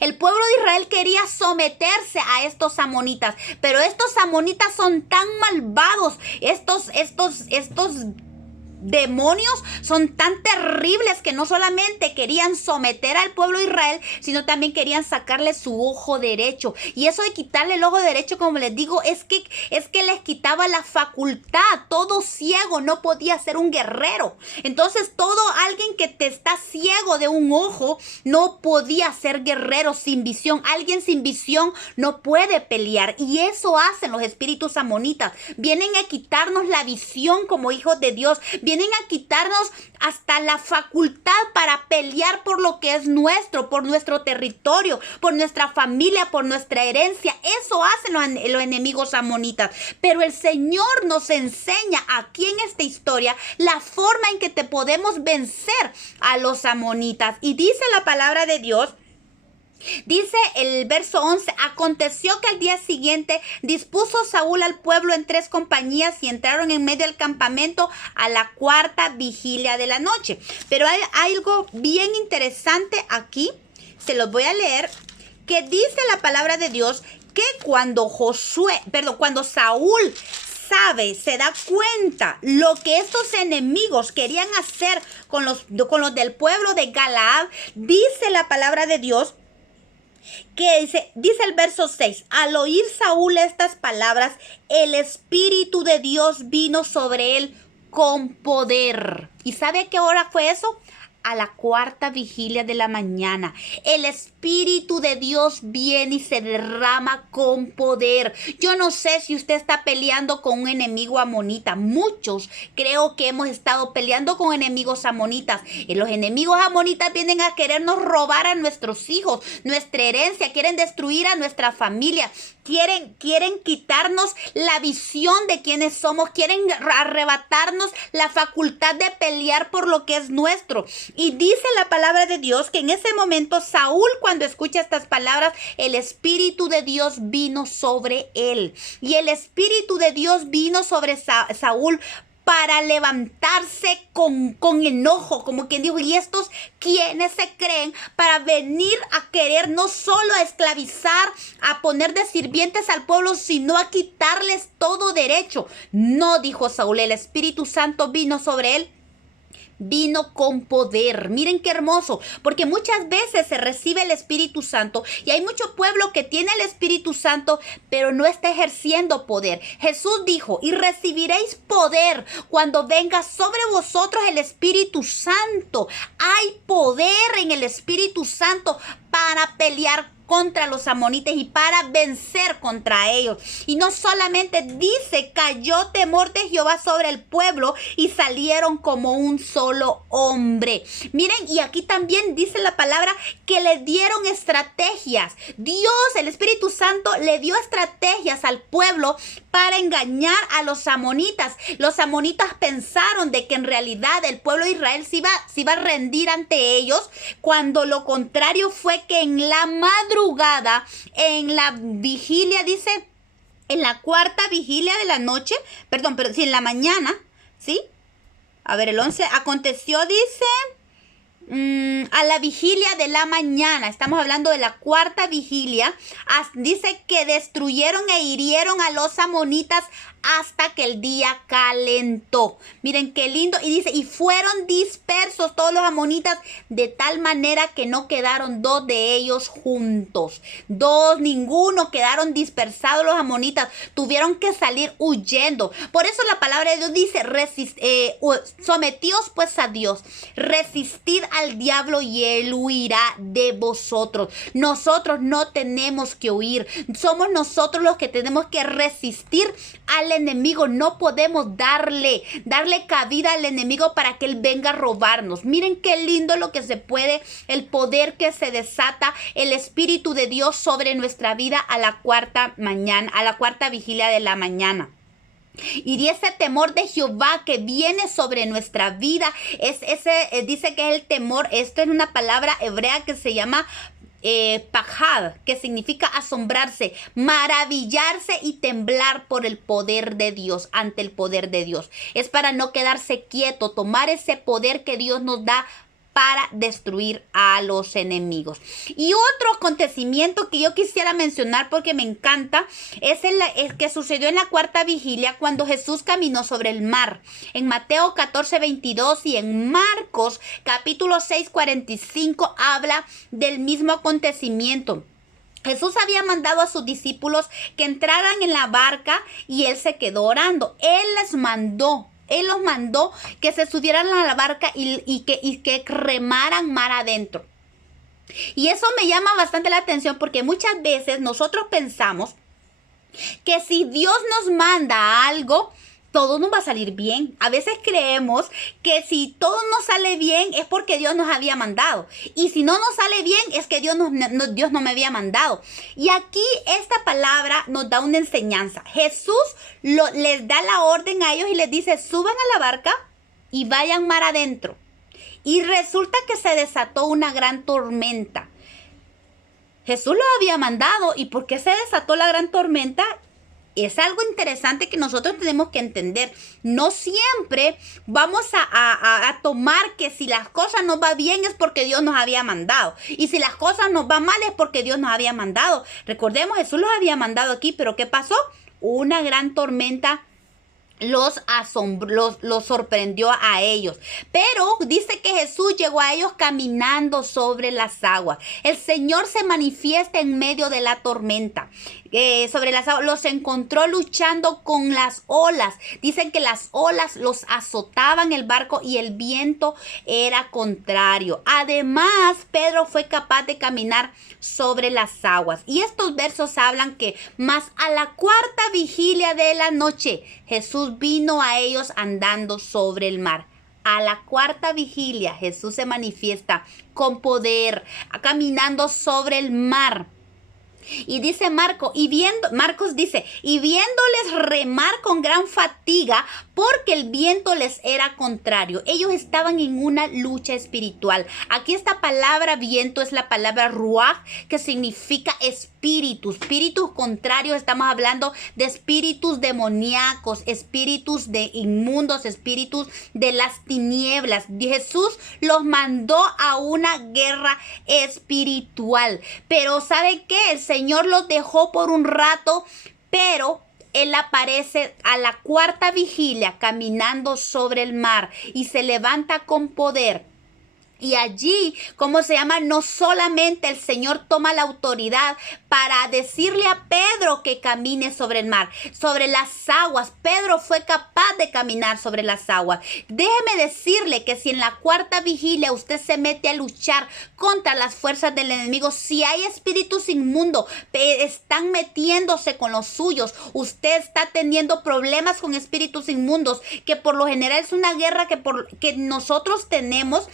El pueblo de Israel quería someterse a estos amonitas, pero estos amonitas son tan malvados, estos demonios son tan terribles que no solamente querían someter al pueblo de Israel, sino también querían sacarle su ojo derecho. Y eso de quitarle el ojo derecho, como les digo, es que les quitaba la facultad. Todo ciego no podía ser un guerrero. Entonces alguien que te está ciego de un ojo no podía ser guerrero sin visión. Alguien sin visión no puede pelear. Y eso hacen los espíritus amonitas. Vienen a quitarnos la visión como hijos de Dios. Vienen a quitarnos hasta la facultad para pelear por lo que es nuestro, por nuestro territorio, por nuestra familia, por nuestra herencia. Eso hacen los enemigos amonitas. Pero el Señor nos enseña aquí en esta historia la forma en que te podemos vencer a los amonitas. Y dice la palabra de Dios, dice el verso 11, aconteció que al día siguiente dispuso Saúl al pueblo en 3 compañías y entraron en medio del campamento a la 4ª vigilia de la noche. Pero hay algo bien interesante aquí, se los voy a leer, que dice la palabra de Dios que cuando Saúl se da cuenta lo que estos enemigos querían hacer con los del pueblo de Galaad, dice la palabra de Dios, que dice el verso 6, al oír Saúl estas palabras, el Espíritu de Dios vino sobre él con poder. ¿Y sabe a qué hora fue eso? A la 4ª vigilia de la mañana. El Espíritu de Dios viene y se derrama con poder. Yo no sé si usted está peleando con un enemigo amonita. Muchos creo que hemos estado peleando con enemigos amonitas. Y los enemigos amonitas vienen a querernos robar a nuestros hijos, nuestra herencia, quieren destruir a nuestra familia. Quieren quitarnos la visión de quienes somos, quieren arrebatarnos la facultad de pelear por lo que es nuestro. Y dice la palabra de Dios que en ese momento Saúl, cuando escucha estas palabras, el Espíritu de Dios vino sobre él. Y el Espíritu de Dios vino sobre Saúl para levantarse con enojo, como quien dijo, ¿y estos quiénes se creen para venir a querer no solo a esclavizar, a poner de sirvientes al pueblo, sino a quitarles todo derecho? No, dijo Saúl, el Espíritu Santo vino sobre él. Vino con poder. Miren qué hermoso, porque muchas veces se recibe el Espíritu Santo y hay mucho pueblo que tiene el Espíritu Santo, pero no está ejerciendo poder. Jesús dijo, y recibiréis poder cuando venga sobre vosotros el Espíritu Santo. Hay poder en el Espíritu Santo para pelear contra los amonitas y para vencer contra ellos. Y no solamente dice, cayó temor de Jehová sobre el pueblo y salieron como un solo hombre. Miren, y aquí también dice la palabra que le dieron estrategias. Dios, el Espíritu Santo, le dio estrategias al pueblo para engañar a los amonitas. Los amonitas pensaron de que en realidad el pueblo de Israel se iba a rendir ante ellos, cuando lo contrario fue que en la madrugada, en la vigilia, dice, en la 4ª vigilia de la noche, en la mañana, ¿sí? A ver, el 11, aconteció, dice, a la vigilia de la mañana, estamos hablando de la 4ª vigilia, dice que destruyeron e hirieron a los amonitas hasta que el día calentó. Miren qué lindo. Y dice, y fueron dispersos todos los amonitas de tal manera que no quedaron dos de ellos juntos. Ninguno quedaron dispersados los amonitas. Tuvieron que salir huyendo. Por eso la palabra de Dios dice, sometíos pues a Dios, resistid al diablo y él huirá de vosotros. Nosotros no tenemos que huir. Somos nosotros los que tenemos que resistir al enemigo. No podemos darle cabida al enemigo para que él venga a robarnos. Miren qué lindo lo que se puede, el poder que se desata, el Espíritu de Dios sobre nuestra vida a la cuarta vigilia de la mañana. Y ese temor de Jehová que viene sobre nuestra vida, dice que es el temor. Esto es una palabra hebrea que se llama pajad, que significa asombrarse, maravillarse y temblar por el poder de Dios, ante el poder de Dios. Es para no quedarse quieto, tomar ese poder que Dios nos da para destruir a los enemigos. Y otro acontecimiento que yo quisiera mencionar porque me encanta es el que sucedió en la cuarta vigilia cuando Jesús caminó sobre el mar. En Mateo 14:22 y en Marcos capítulo 6:45 habla del mismo acontecimiento. Jesús había mandado a sus discípulos que entraran en la barca y él se quedó orando. Él los mandó que se subieran a la barca y que remaran mar adentro. Y eso me llama bastante la atención porque muchas veces nosotros pensamos que si Dios nos manda algo, todo nos va a salir bien. A veces creemos que si todo nos sale bien es porque Dios nos había mandado. Y si no nos sale bien es que Dios no me había mandado. Y aquí esta palabra nos da una enseñanza. Jesús les da la orden a ellos y les dice, suban a la barca y vayan mar adentro. Y resulta que se desató una gran tormenta. Jesús lo había mandado. ¿Y por qué se desató la gran tormenta? Es algo interesante que nosotros tenemos que entender. No siempre vamos a tomar que si las cosas nos van bien es porque Dios nos había mandado. Y si las cosas nos van mal es porque Dios nos había mandado. Recordemos, Jesús los había mandado aquí, pero ¿qué pasó? Una gran tormenta los sorprendió a ellos. Pero dice que Jesús llegó a ellos caminando sobre las aguas. El Señor se manifiesta en medio de la tormenta. Sobre las aguas, los encontró luchando con las olas. Dicen que las olas los azotaban el barco y el viento era contrario. Además, Pedro fue capaz de caminar sobre las aguas. Y estos versos hablan que más a la cuarta vigilia de la noche, Jesús vino a ellos andando sobre el mar. A la cuarta vigilia, Jesús se manifiesta con poder, caminando sobre el mar. Y dice Marcos dice, y viéndoles remar con gran fatiga, porque el viento les era contrario. Ellos estaban en una lucha espiritual. Aquí esta palabra viento es la palabra ruaj, que significa espíritus contrarios. Estamos hablando de espíritus demoníacos, espíritus de inmundos, espíritus de las tinieblas. Jesús los mandó a una guerra espiritual. Pero ¿sabe qué? El Señor los dejó por un rato, pero Él aparece a la cuarta vigilia caminando sobre el mar y se levanta con poder. Y allí, no solamente el Señor toma la autoridad para decirle a Pedro que camine sobre el mar, sobre las aguas. Pedro fue capaz de caminar sobre las aguas. Déjeme decirle que si en la cuarta vigilia usted se mete a luchar contra las fuerzas del enemigo, si hay espíritus inmundos, están metiéndose con los suyos, usted está teniendo problemas con espíritus inmundos, que por lo general es una guerra que nosotros tenemos.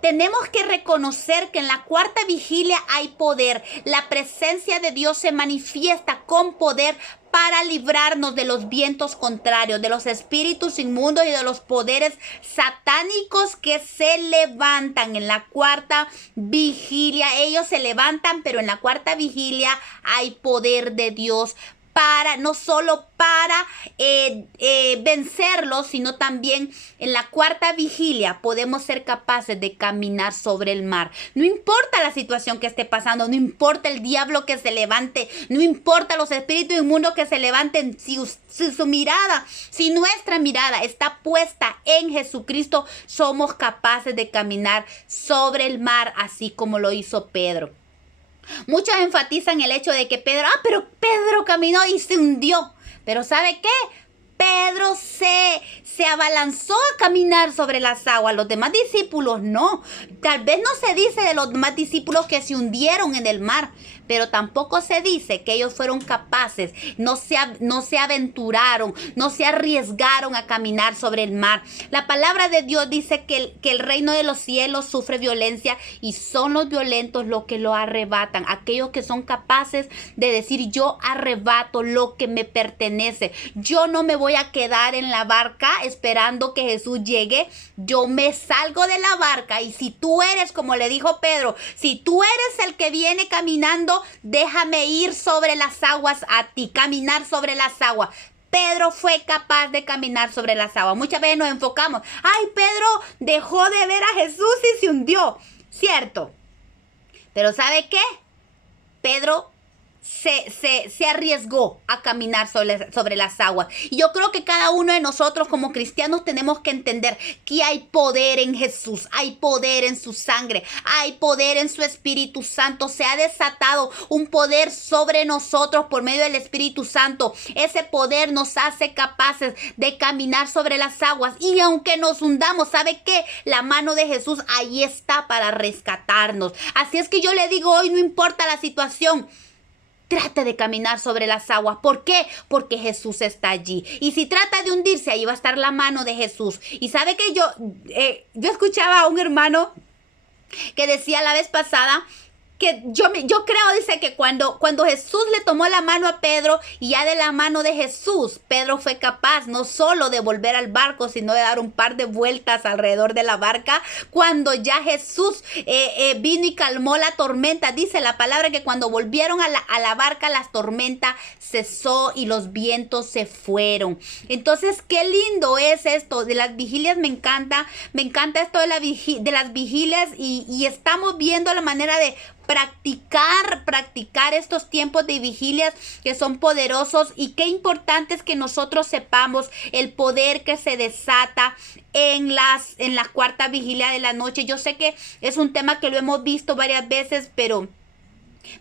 Tenemos que reconocer que en la cuarta vigilia hay poder. La presencia de Dios se manifiesta con poder para librarnos de los vientos contrarios, de los espíritus inmundos y de los poderes satánicos que se levantan en la cuarta vigilia. Ellos se levantan, pero en la cuarta vigilia hay poder de Dios no solo para vencerlos, sino también en la cuarta vigilia podemos ser capaces de caminar sobre el mar. No importa la situación que esté pasando, no importa el diablo que se levante, no importa los espíritus inmundos que se levanten, si su mirada, si nuestra mirada está puesta en Jesucristo, somos capaces de caminar sobre el mar, así como lo hizo Pedro. Muchos enfatizan el hecho de que pero Pedro caminó y se hundió. Pero ¿sabe qué? Pedro se abalanzó a caminar sobre las aguas. Los demás discípulos no. Tal vez no se dice de los demás discípulos que se hundieron en el mar, pero tampoco se dice que ellos fueron capaces, no se aventuraron, no se arriesgaron a caminar sobre el mar. La palabra de Dios dice que el reino de los cielos sufre violencia y son los violentos los que lo arrebatan. Aquellos que son capaces de decir: yo arrebato lo que me pertenece. Yo no me voy a quedar en la barca esperando que Jesús llegue. Yo me salgo de la barca, y si tú eres, como le dijo Pedro, si tú eres el que viene caminando, déjame ir sobre las aguas a ti, caminar sobre las aguas. Pedro fue capaz de caminar sobre las aguas. Muchas veces nos enfocamos: ay, Pedro dejó de ver a Jesús y se hundió. Cierto. Pero ¿sabe qué? Pedro se arriesgó a caminar sobre las aguas. Y yo creo que cada uno de nosotros como cristianos tenemos que entender que hay poder en Jesús, hay poder en su sangre, hay poder en su Espíritu Santo. Se ha desatado un poder sobre nosotros por medio del Espíritu Santo. Ese poder nos hace capaces de caminar sobre las aguas, y aunque nos hundamos, ¿sabe qué? La mano de Jesús ahí está para rescatarnos. Así es que yo le digo hoy, no importa la situación, trate de caminar sobre las aguas. ¿Por qué? Porque Jesús está allí. Y si trata de hundirse, ahí va a estar la mano de Jesús. Y sabe que yo escuchaba a un hermano que decía la vez pasada que yo creo, dice que cuando Jesús le tomó la mano a Pedro, y ya de la mano de Jesús, Pedro fue capaz no solo de volver al barco, sino de dar un par de vueltas alrededor de la barca. Cuando ya Jesús vino y calmó la tormenta, dice la palabra que cuando volvieron a la barca, la tormenta cesó y los vientos se fueron. Entonces, qué lindo es esto de las vigilias. Me encanta esto de las vigilias, y estamos viendo la manera de practicar estos tiempos de vigilias que son poderosos. Y qué importante es que nosotros sepamos el poder que se desata en la cuarta vigilia de la noche. Yo sé que es un tema que lo hemos visto varias veces, pero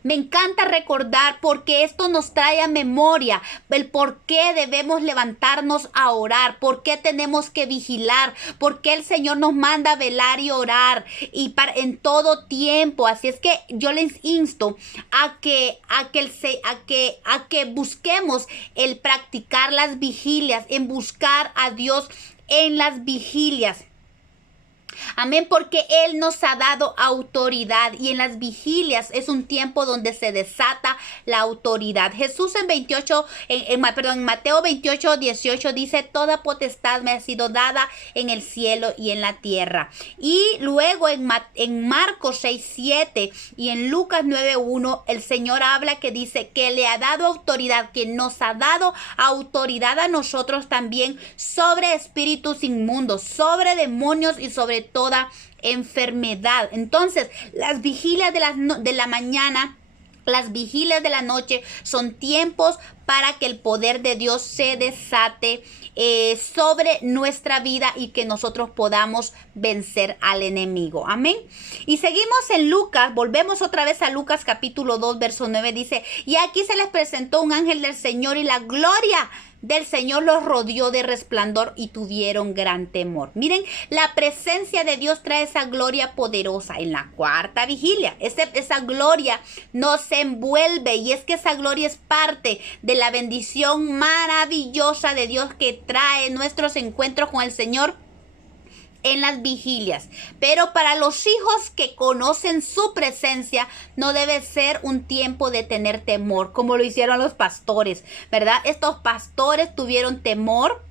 me encanta recordar, porque esto nos trae a memoria el por qué debemos levantarnos a orar, por qué tenemos que vigilar, por qué el Señor nos manda a velar y orar en todo tiempo. Así es que yo les insto a que busquemos el practicar las vigilias, en buscar a Dios en las vigilias. Amén, porque Él nos ha dado autoridad, y en las vigilias es un tiempo donde se desata la autoridad. Jesús en Mateo 28, 18 dice: toda potestad me ha sido dada en el cielo y en la tierra. Y luego en Marcos 6, 7 y en Lucas 9, 1, el Señor habla que dice que le ha dado autoridad, que nos ha dado autoridad a nosotros también sobre espíritus inmundos, sobre demonios y sobre toda enfermedad. Entonces, las vigilias de la mañana, las vigilias de la noche son tiempos para que el poder de Dios se desate sobre nuestra vida y que nosotros podamos vencer al enemigo. Amén. Y seguimos en Lucas, volvemos otra vez a Lucas capítulo 2, verso 9, dice: y aquí se les presentó un ángel del Señor, y la gloria del Señor los rodeó de resplandor, y tuvieron gran temor. Miren, la presencia de Dios trae esa gloria poderosa en la cuarta vigilia. Esa gloria nos envuelve, y es que esa gloria es parte de la bendición maravillosa de Dios que trae nuestros encuentros con el Señor en las vigilias. Pero para los hijos que conocen su presencia, no debe ser un tiempo de tener temor, como lo hicieron los pastores, ¿verdad? Estos pastores tuvieron temor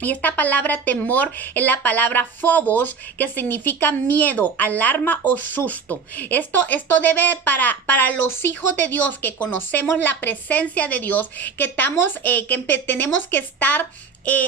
Y esta palabra temor es la palabra phobos, que significa miedo, alarma o susto. Esto debe para los hijos de Dios que conocemos la presencia de Dios, que tenemos que estar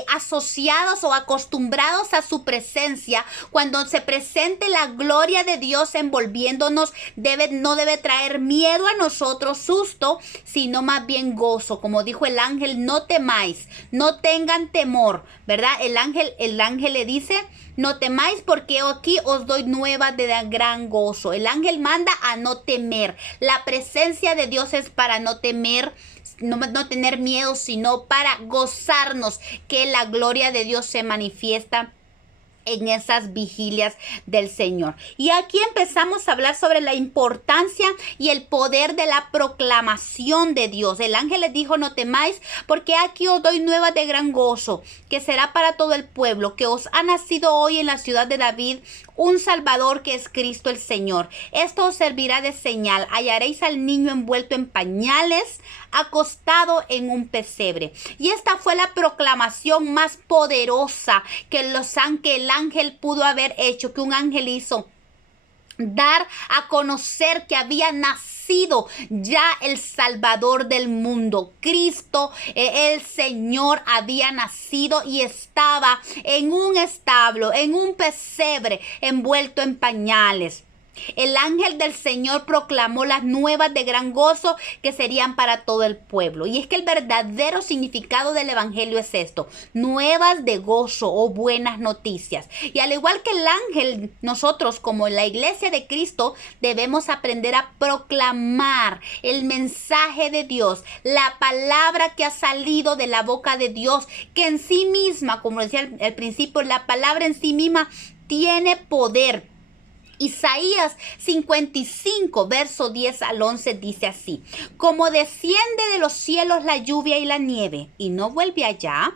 asociados o acostumbrados a su presencia. Cuando se presente la gloria de Dios envolviéndonos, no debe traer miedo a nosotros, susto, sino más bien gozo. Como dijo el ángel, no temáis, no tengan temor, ¿verdad? El ángel le dice, no temáis porque aquí os doy nuevas de gran gozo. El ángel manda a no temer. La presencia de Dios es para no temer, no tener miedo, sino para gozarnos que la gloria de Dios se manifiesta en esas vigilias del Señor. Y aquí empezamos a hablar sobre la importancia y el poder de la proclamación de Dios. El ángel les dijo, no temáis, porque aquí os doy nuevas de gran gozo, que será para todo el pueblo, que os ha nacido hoy en la ciudad de David un Salvador, que es Cristo el Señor. Esto os servirá de señal. Hallaréis al niño envuelto en pañales, acostado en un pesebre. Y esta fue la proclamación más poderosa que el ángel pudo haber hecho, que un ángel hizo. Dar a conocer que había nacido ya el Salvador del mundo. Cristo, el Señor, había nacido y estaba en un establo, en un pesebre, envuelto en pañales. El ángel del Señor proclamó las nuevas de gran gozo que serían para todo el pueblo. Y es que el verdadero significado del evangelio es esto: nuevas de gozo o buenas noticias. Y al igual que el ángel, nosotros como la iglesia de Cristo debemos aprender a proclamar el mensaje de Dios, la palabra que ha salido de la boca de Dios, que en sí misma, como decía al principio, la palabra en sí misma tiene poder. Isaías 55, verso 10 al 11 dice así: como desciende de los cielos la lluvia y la nieve, y no vuelve allá,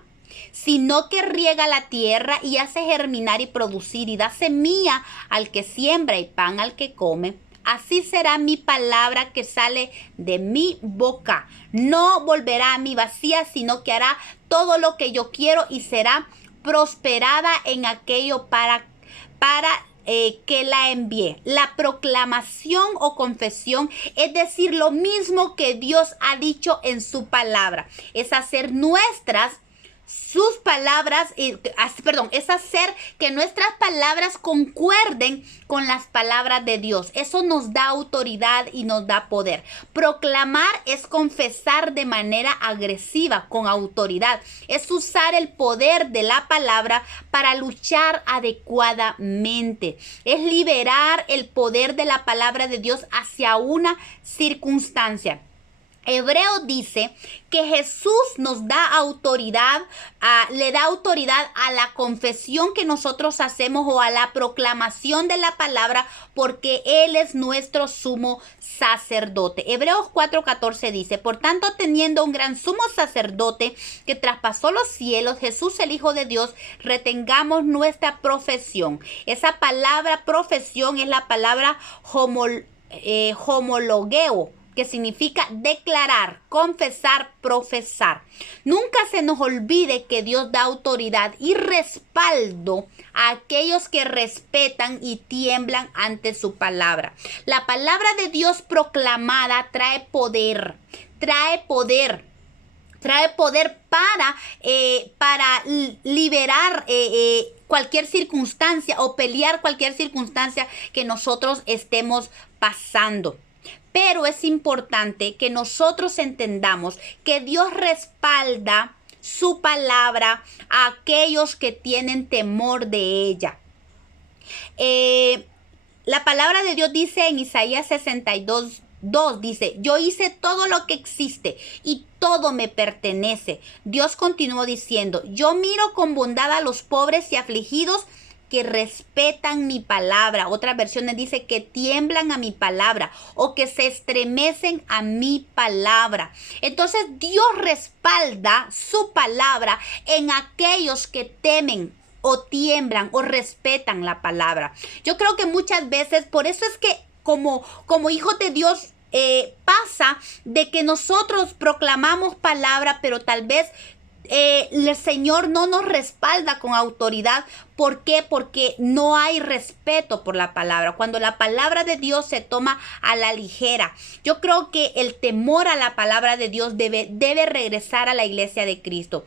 sino que riega la tierra y hace germinar y producir, y da semilla al que siembra y pan al que come, así será mi palabra que sale de mi boca. No volverá a mí vacía, sino que hará todo lo que yo quiero y será prosperada en aquello para que la envié. La proclamación o confesión es decir lo mismo que Dios ha dicho en su palabra. Es hacer nuestras sus palabras, es hacer que nuestras palabras concuerden con las palabras de Dios. Eso nos da autoridad y nos da poder. Proclamar es confesar de manera agresiva, con autoridad. Es usar el poder de la palabra para luchar adecuadamente. Es liberar el poder de la palabra de Dios hacia una circunstancia. Hebreo dice que Jesús nos da autoridad, le da autoridad a la confesión que nosotros hacemos o a la proclamación de la palabra, porque Él es nuestro sumo sacerdote. Hebreos 4:14 dice: por tanto, teniendo un gran sumo sacerdote que traspasó los cielos, Jesús el Hijo de Dios, retengamos nuestra profesión. Esa palabra profesión es la palabra homologeo, que significa declarar, confesar, profesar. Nunca se nos olvide que Dios da autoridad y respaldo a aquellos que respetan y tiemblan ante su palabra. La palabra de Dios proclamada trae poder para liberar cualquier circunstancia o pelear cualquier circunstancia que nosotros estemos pasando. Pero es importante que nosotros entendamos que Dios respalda su palabra a aquellos que tienen temor de ella. La palabra de Dios dice en Isaías 62:2, dice: yo hice todo lo que existe y todo me pertenece. Dios continuó diciendo: yo miro con bondad a los pobres y afligidos que respetan mi palabra. Otras versiones dice que tiemblan a mi palabra o que se estremecen a mi palabra. Entonces Dios respalda su palabra en aquellos que temen o tiemblan o respetan la palabra. Yo creo que muchas veces, por eso es que como hijos de Dios pasa de que nosotros proclamamos palabra, pero tal vez El Señor no nos respalda con autoridad. ¿Por qué? Porque no hay respeto por la palabra. Cuando la palabra de Dios se toma a la ligera, yo creo que el temor a la palabra de Dios debe regresar a la iglesia de Cristo.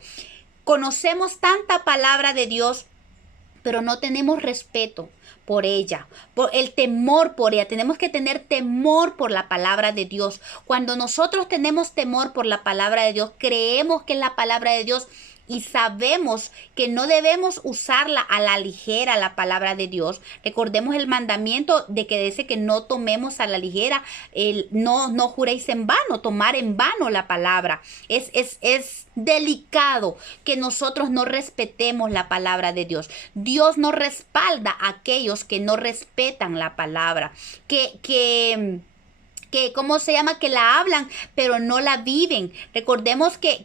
Conocemos tanta palabra de Dios, pero no tenemos respeto por ella, por el temor por ella. Tenemos que tener temor por la palabra de Dios. Cuando nosotros tenemos temor por la palabra de Dios, creemos que es la palabra de Dios y sabemos que no debemos usarla a la ligera, la palabra de Dios. Recordemos el mandamiento de que dice que no tomemos a la ligera, no juréis en vano, tomar en vano la palabra. Es delicado que nosotros no respetemos la palabra de Dios. Dios no respalda a aquellos que no respetan la palabra, ¿cómo se llama? Que la hablan, pero no la viven. Recordemos que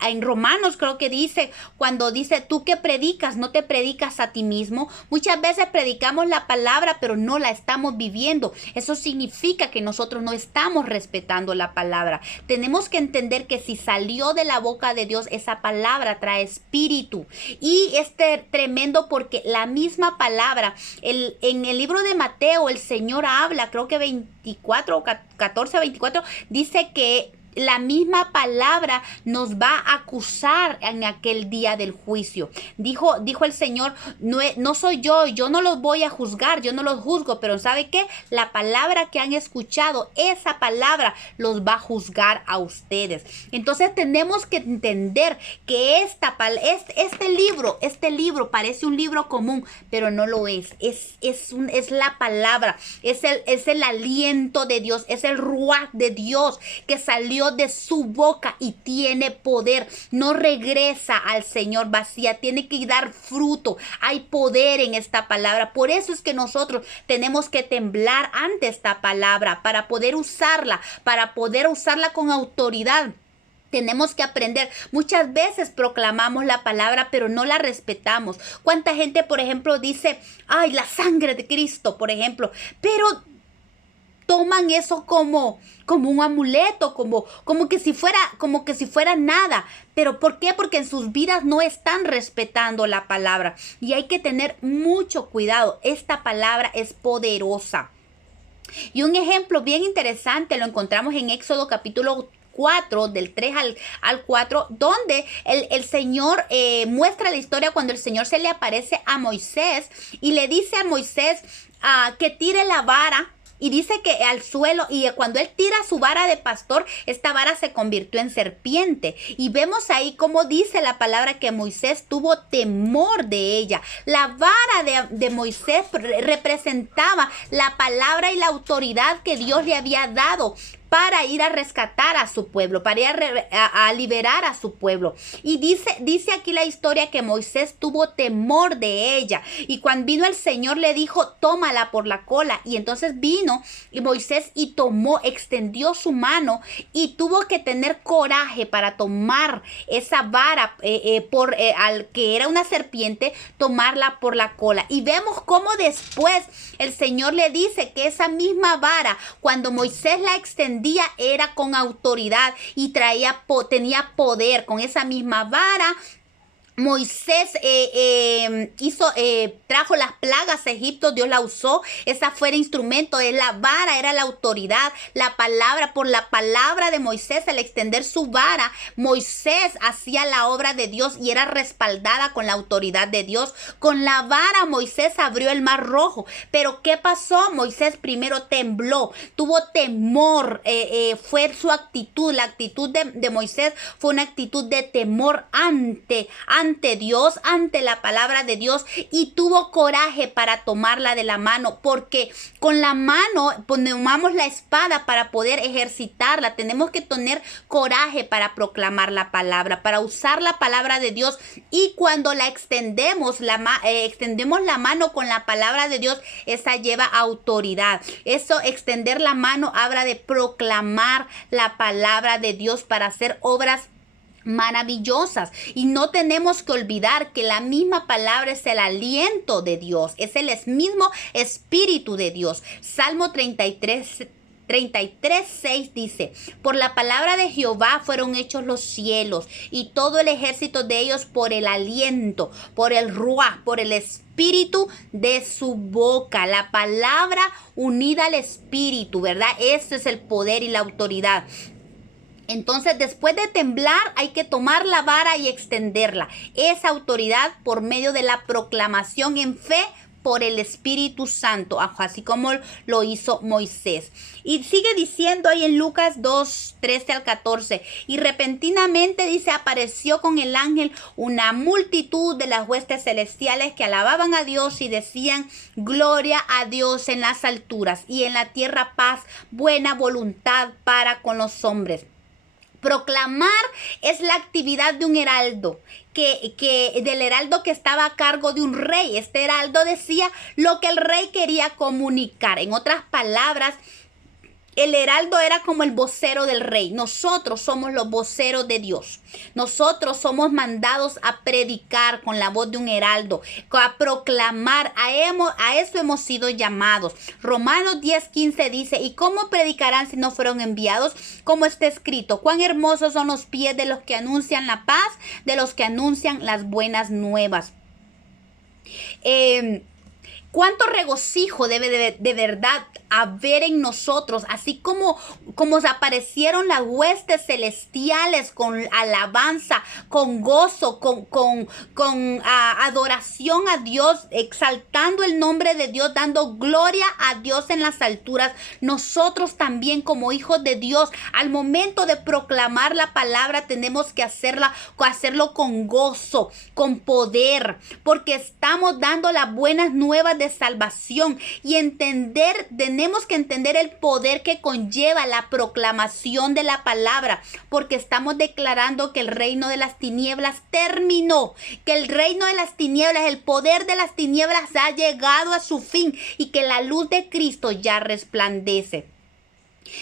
en Romanos creo que dice, cuando dice, tú que predicas, no te predicas a ti mismo. Muchas veces predicamos la palabra, pero no la estamos viviendo. Eso significa que nosotros no estamos respetando la palabra. Tenemos que entender que si salió de la boca de Dios, esa palabra trae espíritu. Y es tremendo porque la misma palabra, en el libro de Mateo, el Señor habla, creo que 24 o 14 a 24, dice que la misma palabra nos va a acusar en aquel día del juicio. Dijo el Señor, no soy yo no los voy a juzgar, yo no los juzgo, pero ¿sabe qué? La palabra que han escuchado, esa palabra los va a juzgar a ustedes. Entonces tenemos que entender que este libro parece un libro común, pero no lo es. Es la palabra, es el aliento de Dios, es el ruaj de Dios que salió de su boca y tiene poder. No regresa al Señor vacía, tiene que dar fruto. Hay poder en esta palabra. Por eso es que nosotros tenemos que temblar ante esta palabra para poder usarla con autoridad. Tenemos que aprender. Muchas veces proclamamos la palabra, pero no la respetamos. ¿Cuánta gente, por ejemplo, dice, ay, la sangre de Cristo, por ejemplo, pero toman eso como un amuleto, como que si fuera nada? ¿Pero por qué? Porque en sus vidas no están respetando la palabra. Y hay que tener mucho cuidado. Esta palabra es poderosa. Y un ejemplo bien interesante lo encontramos en Éxodo capítulo 4, del 3 al 4, donde el Señor muestra la historia cuando el Señor se le aparece a Moisés y le dice a Moisés que tire la vara. Y dice que al suelo, y cuando él tira su vara de pastor, esta vara se convirtió en serpiente. Y vemos ahí cómo dice la palabra que Moisés tuvo temor de ella. La vara de Moisés representaba la palabra y la autoridad que Dios le había dado para ir a rescatar a su pueblo, para ir a liberar a su pueblo. Y dice aquí la historia que Moisés tuvo temor de ella. Y cuando vino el Señor le dijo, tómala por la cola. Y entonces vino y Moisés extendió su mano y tuvo que tener coraje para tomar esa vara al que era una serpiente, tomarla por la cola. Y vemos cómo después el Señor le dice que esa misma vara, cuando Moisés la extendió, era con autoridad y tenía poder. Con esa misma vara Moisés trajo las plagas a Egipto, Dios la usó, esa fue el instrumento, la vara era la autoridad, por la palabra de Moisés, al extender su vara, Moisés hacía la obra de Dios y era respaldada con la autoridad de Dios. Con la vara Moisés abrió el mar rojo, pero ¿qué pasó? Moisés primero tembló, tuvo temor, fue su actitud, la actitud de Moisés fue una actitud de temor ante Dios, ante la palabra de Dios, y tuvo coraje para tomarla de la mano, porque con la mano tomamos la espada para poder ejercitarla. Tenemos que tener coraje para proclamar la palabra, para usar la palabra de Dios, y cuando la extendemos la mano con la palabra de Dios, esa lleva autoridad. Eso, extender la mano, habla de proclamar la palabra de Dios para hacer obras maravillosas. Y no tenemos que olvidar que la misma palabra es el aliento de Dios, es el mismo espíritu de Dios. Salmo 33 33:6 dice: por la palabra de Jehová fueron hechos los cielos, y todo el ejército de ellos por el aliento, por el ruaj, por el espíritu de su boca. La palabra unida al espíritu, ¿verdad? Ese es el poder y la autoridad. Entonces, después de temblar, hay que tomar la vara y extenderla. Esa autoridad por medio de la proclamación en fe por el Espíritu Santo, así como lo hizo Moisés. Y sigue diciendo ahí en Lucas 2:13-14, y repentinamente dice, apareció con el ángel una multitud de las huestes celestiales que alababan a Dios y decían: gloria a Dios en las alturas, y en la tierra paz, buena voluntad para con los hombres. Proclamar es la actividad de un heraldo, del heraldo que estaba a cargo de un rey. Este heraldo decía lo que el rey quería comunicar. En otras palabras, el heraldo era como el vocero del rey. Nosotros somos los voceros de Dios. Nosotros somos mandados a predicar con la voz de un heraldo, a proclamar. A eso hemos sido llamados. Romanos 10:15 dice: ¿y cómo predicarán si no fueron enviados? Como está escrito: cuán hermosos son los pies de los que anuncian la paz, de los que anuncian las buenas nuevas. Cuánto regocijo debe de verdad haber en nosotros, así como aparecieron las huestes celestiales con alabanza, con gozo, con adoración a Dios, exaltando el nombre de Dios, dando gloria a Dios en las alturas. Nosotros también, como hijos de Dios, al momento de proclamar la palabra, tenemos que hacerlo con gozo, con poder, porque estamos dando las buenas nuevas de salvación. Y tenemos que entender el poder que conlleva la proclamación de la palabra, porque estamos declarando que el reino de las tinieblas terminó, que el reino de las tinieblas, el poder de las tinieblas ha llegado a su fin, y que la luz de Cristo ya resplandece.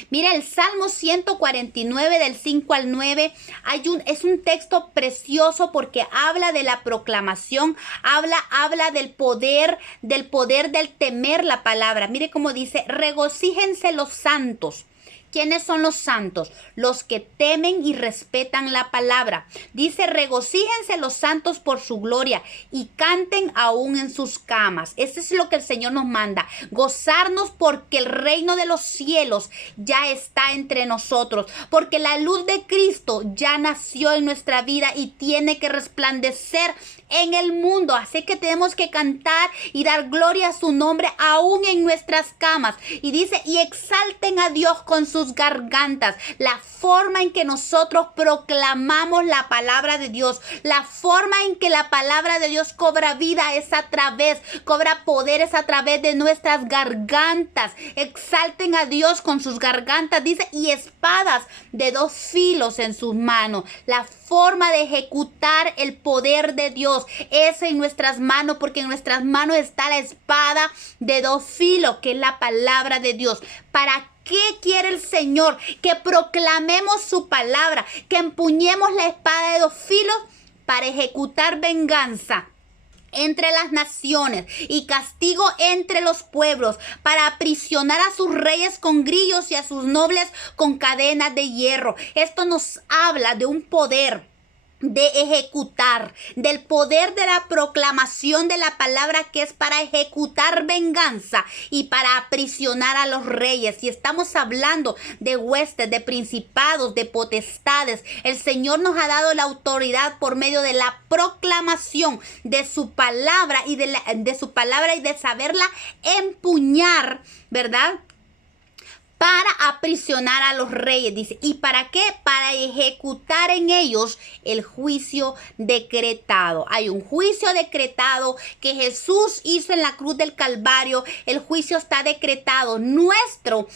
Mira, el Salmo 149 del 5 al 9 es un texto precioso, porque habla de la proclamación, habla del poder del temer la palabra. Mire cómo dice: regocíjense los santos. ¿Quiénes son los santos? Los que temen y respetan la palabra. Dice: regocíjense los santos por su gloria y canten aún en sus camas. Eso es lo que el Señor nos manda. Gozarnos porque el reino de los cielos ya está entre nosotros. Porque la luz de Cristo ya nació en nuestra vida y tiene que resplandecer en el mundo. Así que tenemos que cantar y dar gloria a su nombre aún en nuestras camas. Y dice: y exalten a Dios con sus gargantas. La forma en que nosotros proclamamos la palabra de Dios, la forma en que la palabra de Dios cobra vida cobra poder es a través de nuestras gargantas. Exalten a Dios con sus gargantas, dice, y espadas de 2 filos en sus manos. La forma de ejecutar el poder de Dios es en nuestras manos, porque en nuestras manos está la espada de 2 filos, que es la palabra de Dios. ¿Para qué quiere el Señor? Que proclamemos su palabra, que empuñemos la espada de 2 filos para ejecutar venganza entre las naciones y castigo entre los pueblos, para aprisionar a sus reyes con grillos y a sus nobles con cadenas de hierro. Esto nos habla de un poder de ejecutar, del poder de la proclamación de la palabra, que es para ejecutar venganza y para aprisionar a los reyes. Y estamos hablando de huestes, de principados, de potestades. El Señor nos ha dado la autoridad por medio de la proclamación de su palabra y de saberla empuñar, ¿verdad? Para aprisionar a los reyes, dice. ¿Y para qué? Para ejecutar en ellos el juicio decretado. Hay un juicio decretado que Jesús hizo en la cruz del Calvario. El juicio está decretado. Nuestro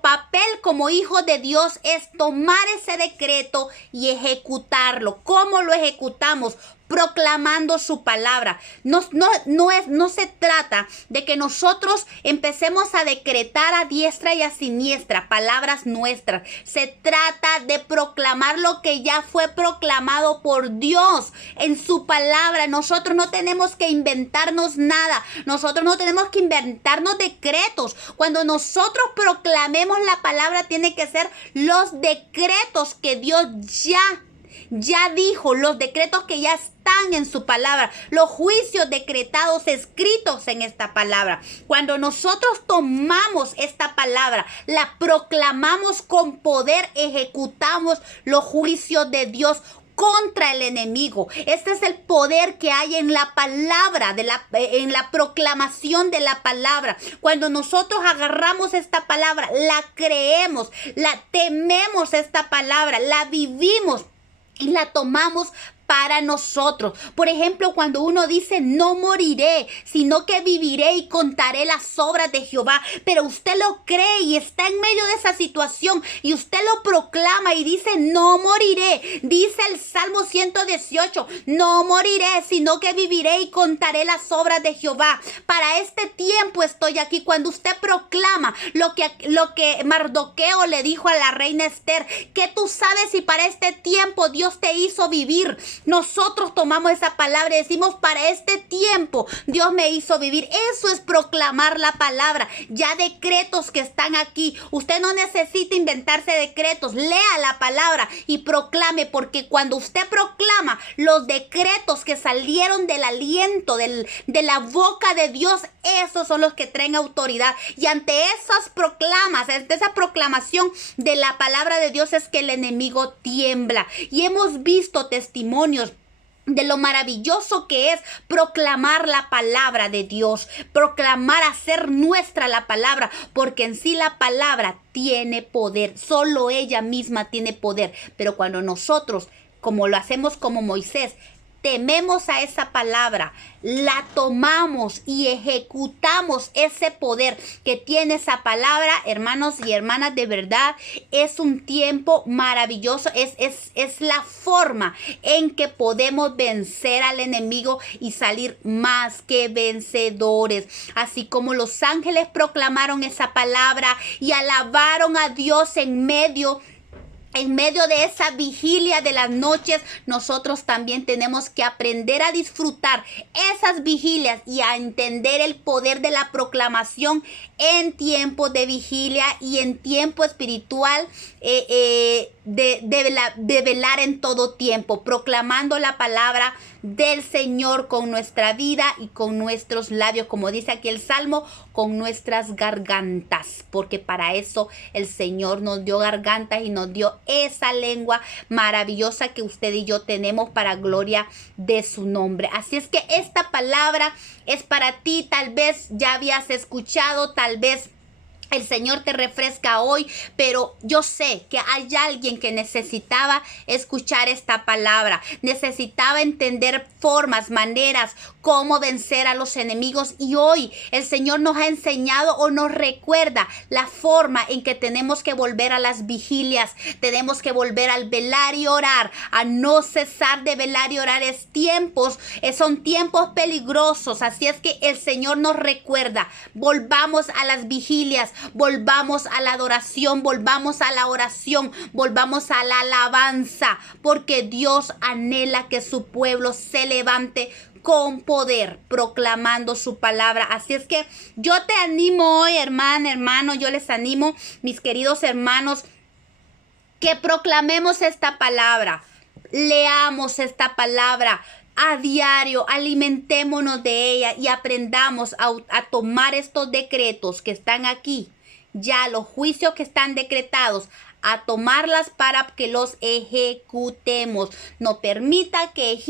papel como hijos de Dios es tomar ese decreto y ejecutarlo. ¿Cómo lo ejecutamos? proclamando su palabra. No se trata de que nosotros empecemos a decretar a diestra y a siniestra palabras nuestras. Se trata de proclamar lo que ya fue proclamado por Dios en su palabra. Nosotros no tenemos que inventarnos nada. Nosotros no tenemos que inventarnos decretos. Cuando nosotros proclamemos la palabra, tiene que ser los decretos que Dios ya dijo, los decretos que ya están en su palabra, los juicios decretados, escritos en esta palabra. Cuando nosotros tomamos esta palabra, la proclamamos con poder, ejecutamos los juicios de Dios contra el enemigo. Este es el poder que hay en la palabra, en la proclamación de la palabra. Cuando nosotros agarramos esta palabra, la creemos, la tememos esta palabra, la vivimos y la tomamos para nosotros. Por ejemplo, cuando uno dice no moriré, sino que viviré y contaré las obras de Jehová, pero usted lo cree y está en medio de esa situación y usted lo proclama y dice no moriré. Dice el Salmo 118, no moriré, sino que viviré y contaré las obras de Jehová. Para este tiempo estoy aquí. Cuando usted proclama lo que Mardoqueo le dijo a la reina Esther, que tú sabes si para este tiempo Dios te hizo vivir. Nosotros tomamos esa palabra y decimos, para este tiempo Dios me hizo vivir. Eso es proclamar la palabra. Ya decretos que están aquí. Usted no necesita inventarse decretos. Lea la palabra y proclame, porque cuando usted proclama los decretos que salieron del aliento, de la boca de Dios, esos son los que traen autoridad. Y ante esas proclamas, ante esa proclamación de la palabra de Dios, es que el enemigo tiembla. Y hemos visto testimonios de lo maravilloso que es proclamar la palabra de Dios, proclamar, hacer nuestra la palabra, porque en sí la palabra tiene poder, solo ella misma tiene poder. Pero cuando nosotros, como lo hacemos como Moisés, tememos a esa palabra, la tomamos y ejecutamos ese poder que tiene esa palabra, hermanos y hermanas, de verdad es un tiempo maravilloso, es la forma en que podemos vencer al enemigo y salir más que vencedores. Así como los ángeles proclamaron esa palabra y alabaron a Dios en medio de esa vigilia de las noches, nosotros también tenemos que aprender a disfrutar esas vigilias y a entender el poder de la proclamación en tiempo de vigilia y en tiempo espiritual, de velar en todo tiempo, proclamando la palabra del Señor con nuestra vida y con nuestros labios, como dice aquí el Salmo, con nuestras gargantas, porque para eso el Señor nos dio gargantas y nos dio esa lengua maravillosa que usted y yo tenemos para gloria de su nombre. Así es que esta palabra es para ti. Tal vez ya habías escuchado, tal vez el Señor te refresca hoy, pero yo sé que hay alguien que necesitaba escuchar esta palabra, necesitaba entender formas, maneras, cómo vencer a los enemigos, y hoy el Señor nos ha enseñado o nos recuerda la forma en que tenemos que volver a las vigilias, tenemos que volver al velar y orar, a no cesar de velar y orar. Son tiempos peligrosos, así es que el Señor nos recuerda, volvamos a las vigilias, volvamos a la adoración, volvamos a la oración, volvamos a la alabanza, porque Dios anhela que su pueblo se levante con poder, proclamando su palabra. Así es que yo te animo hoy, hermano, yo les animo, mis queridos hermanos, que proclamemos esta palabra, leamos esta palabra a diario, alimentémonos de ella y aprendamos a tomar estos decretos que están aquí, ya los juicios que están decretados, a tomarlas para que los ejecutemos. No permita que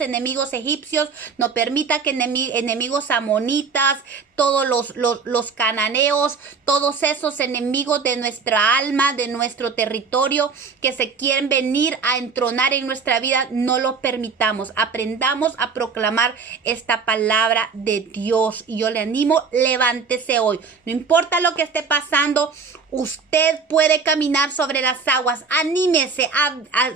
enemigos egipcios, no permita que enemigos amonitas, todos los cananeos, todos esos enemigos de nuestra alma, de nuestro territorio, que se quieren venir a entronar en nuestra vida, no lo permitamos. Aprendamos a proclamar esta palabra de Dios. Y yo le animo, levántese hoy. No importa lo que esté pasando, usted puede caminar caminar sobre las aguas. Anímese,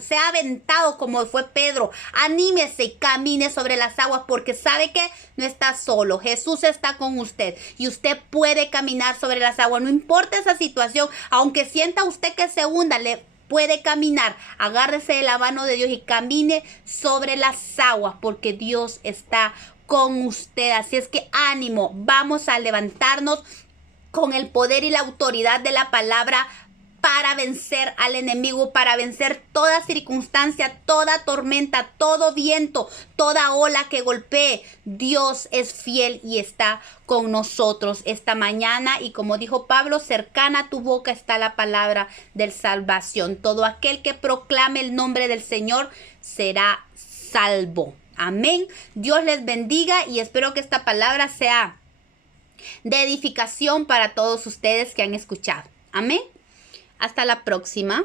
se ha aventado como fue Pedro. Anímese y camine sobre las aguas porque sabe que no está solo. Jesús está con usted y usted puede caminar sobre las aguas. No importa esa situación, aunque sienta usted que se hunda, le puede caminar. Agárrese de la mano de Dios y camine sobre las aguas porque Dios está con usted. Así es que ánimo, vamos a levantarnos con el poder y la autoridad de la palabra para vencer al enemigo, para vencer toda circunstancia, toda tormenta, todo viento, toda ola que golpee. Dios es fiel y está con nosotros esta mañana. Y como dijo Pablo, cercana a tu boca está la palabra de salvación. Todo aquel que proclame el nombre del Señor será salvo. Amén. Dios les bendiga y espero que esta palabra sea de edificación para todos ustedes que han escuchado. Amén. Hasta la próxima.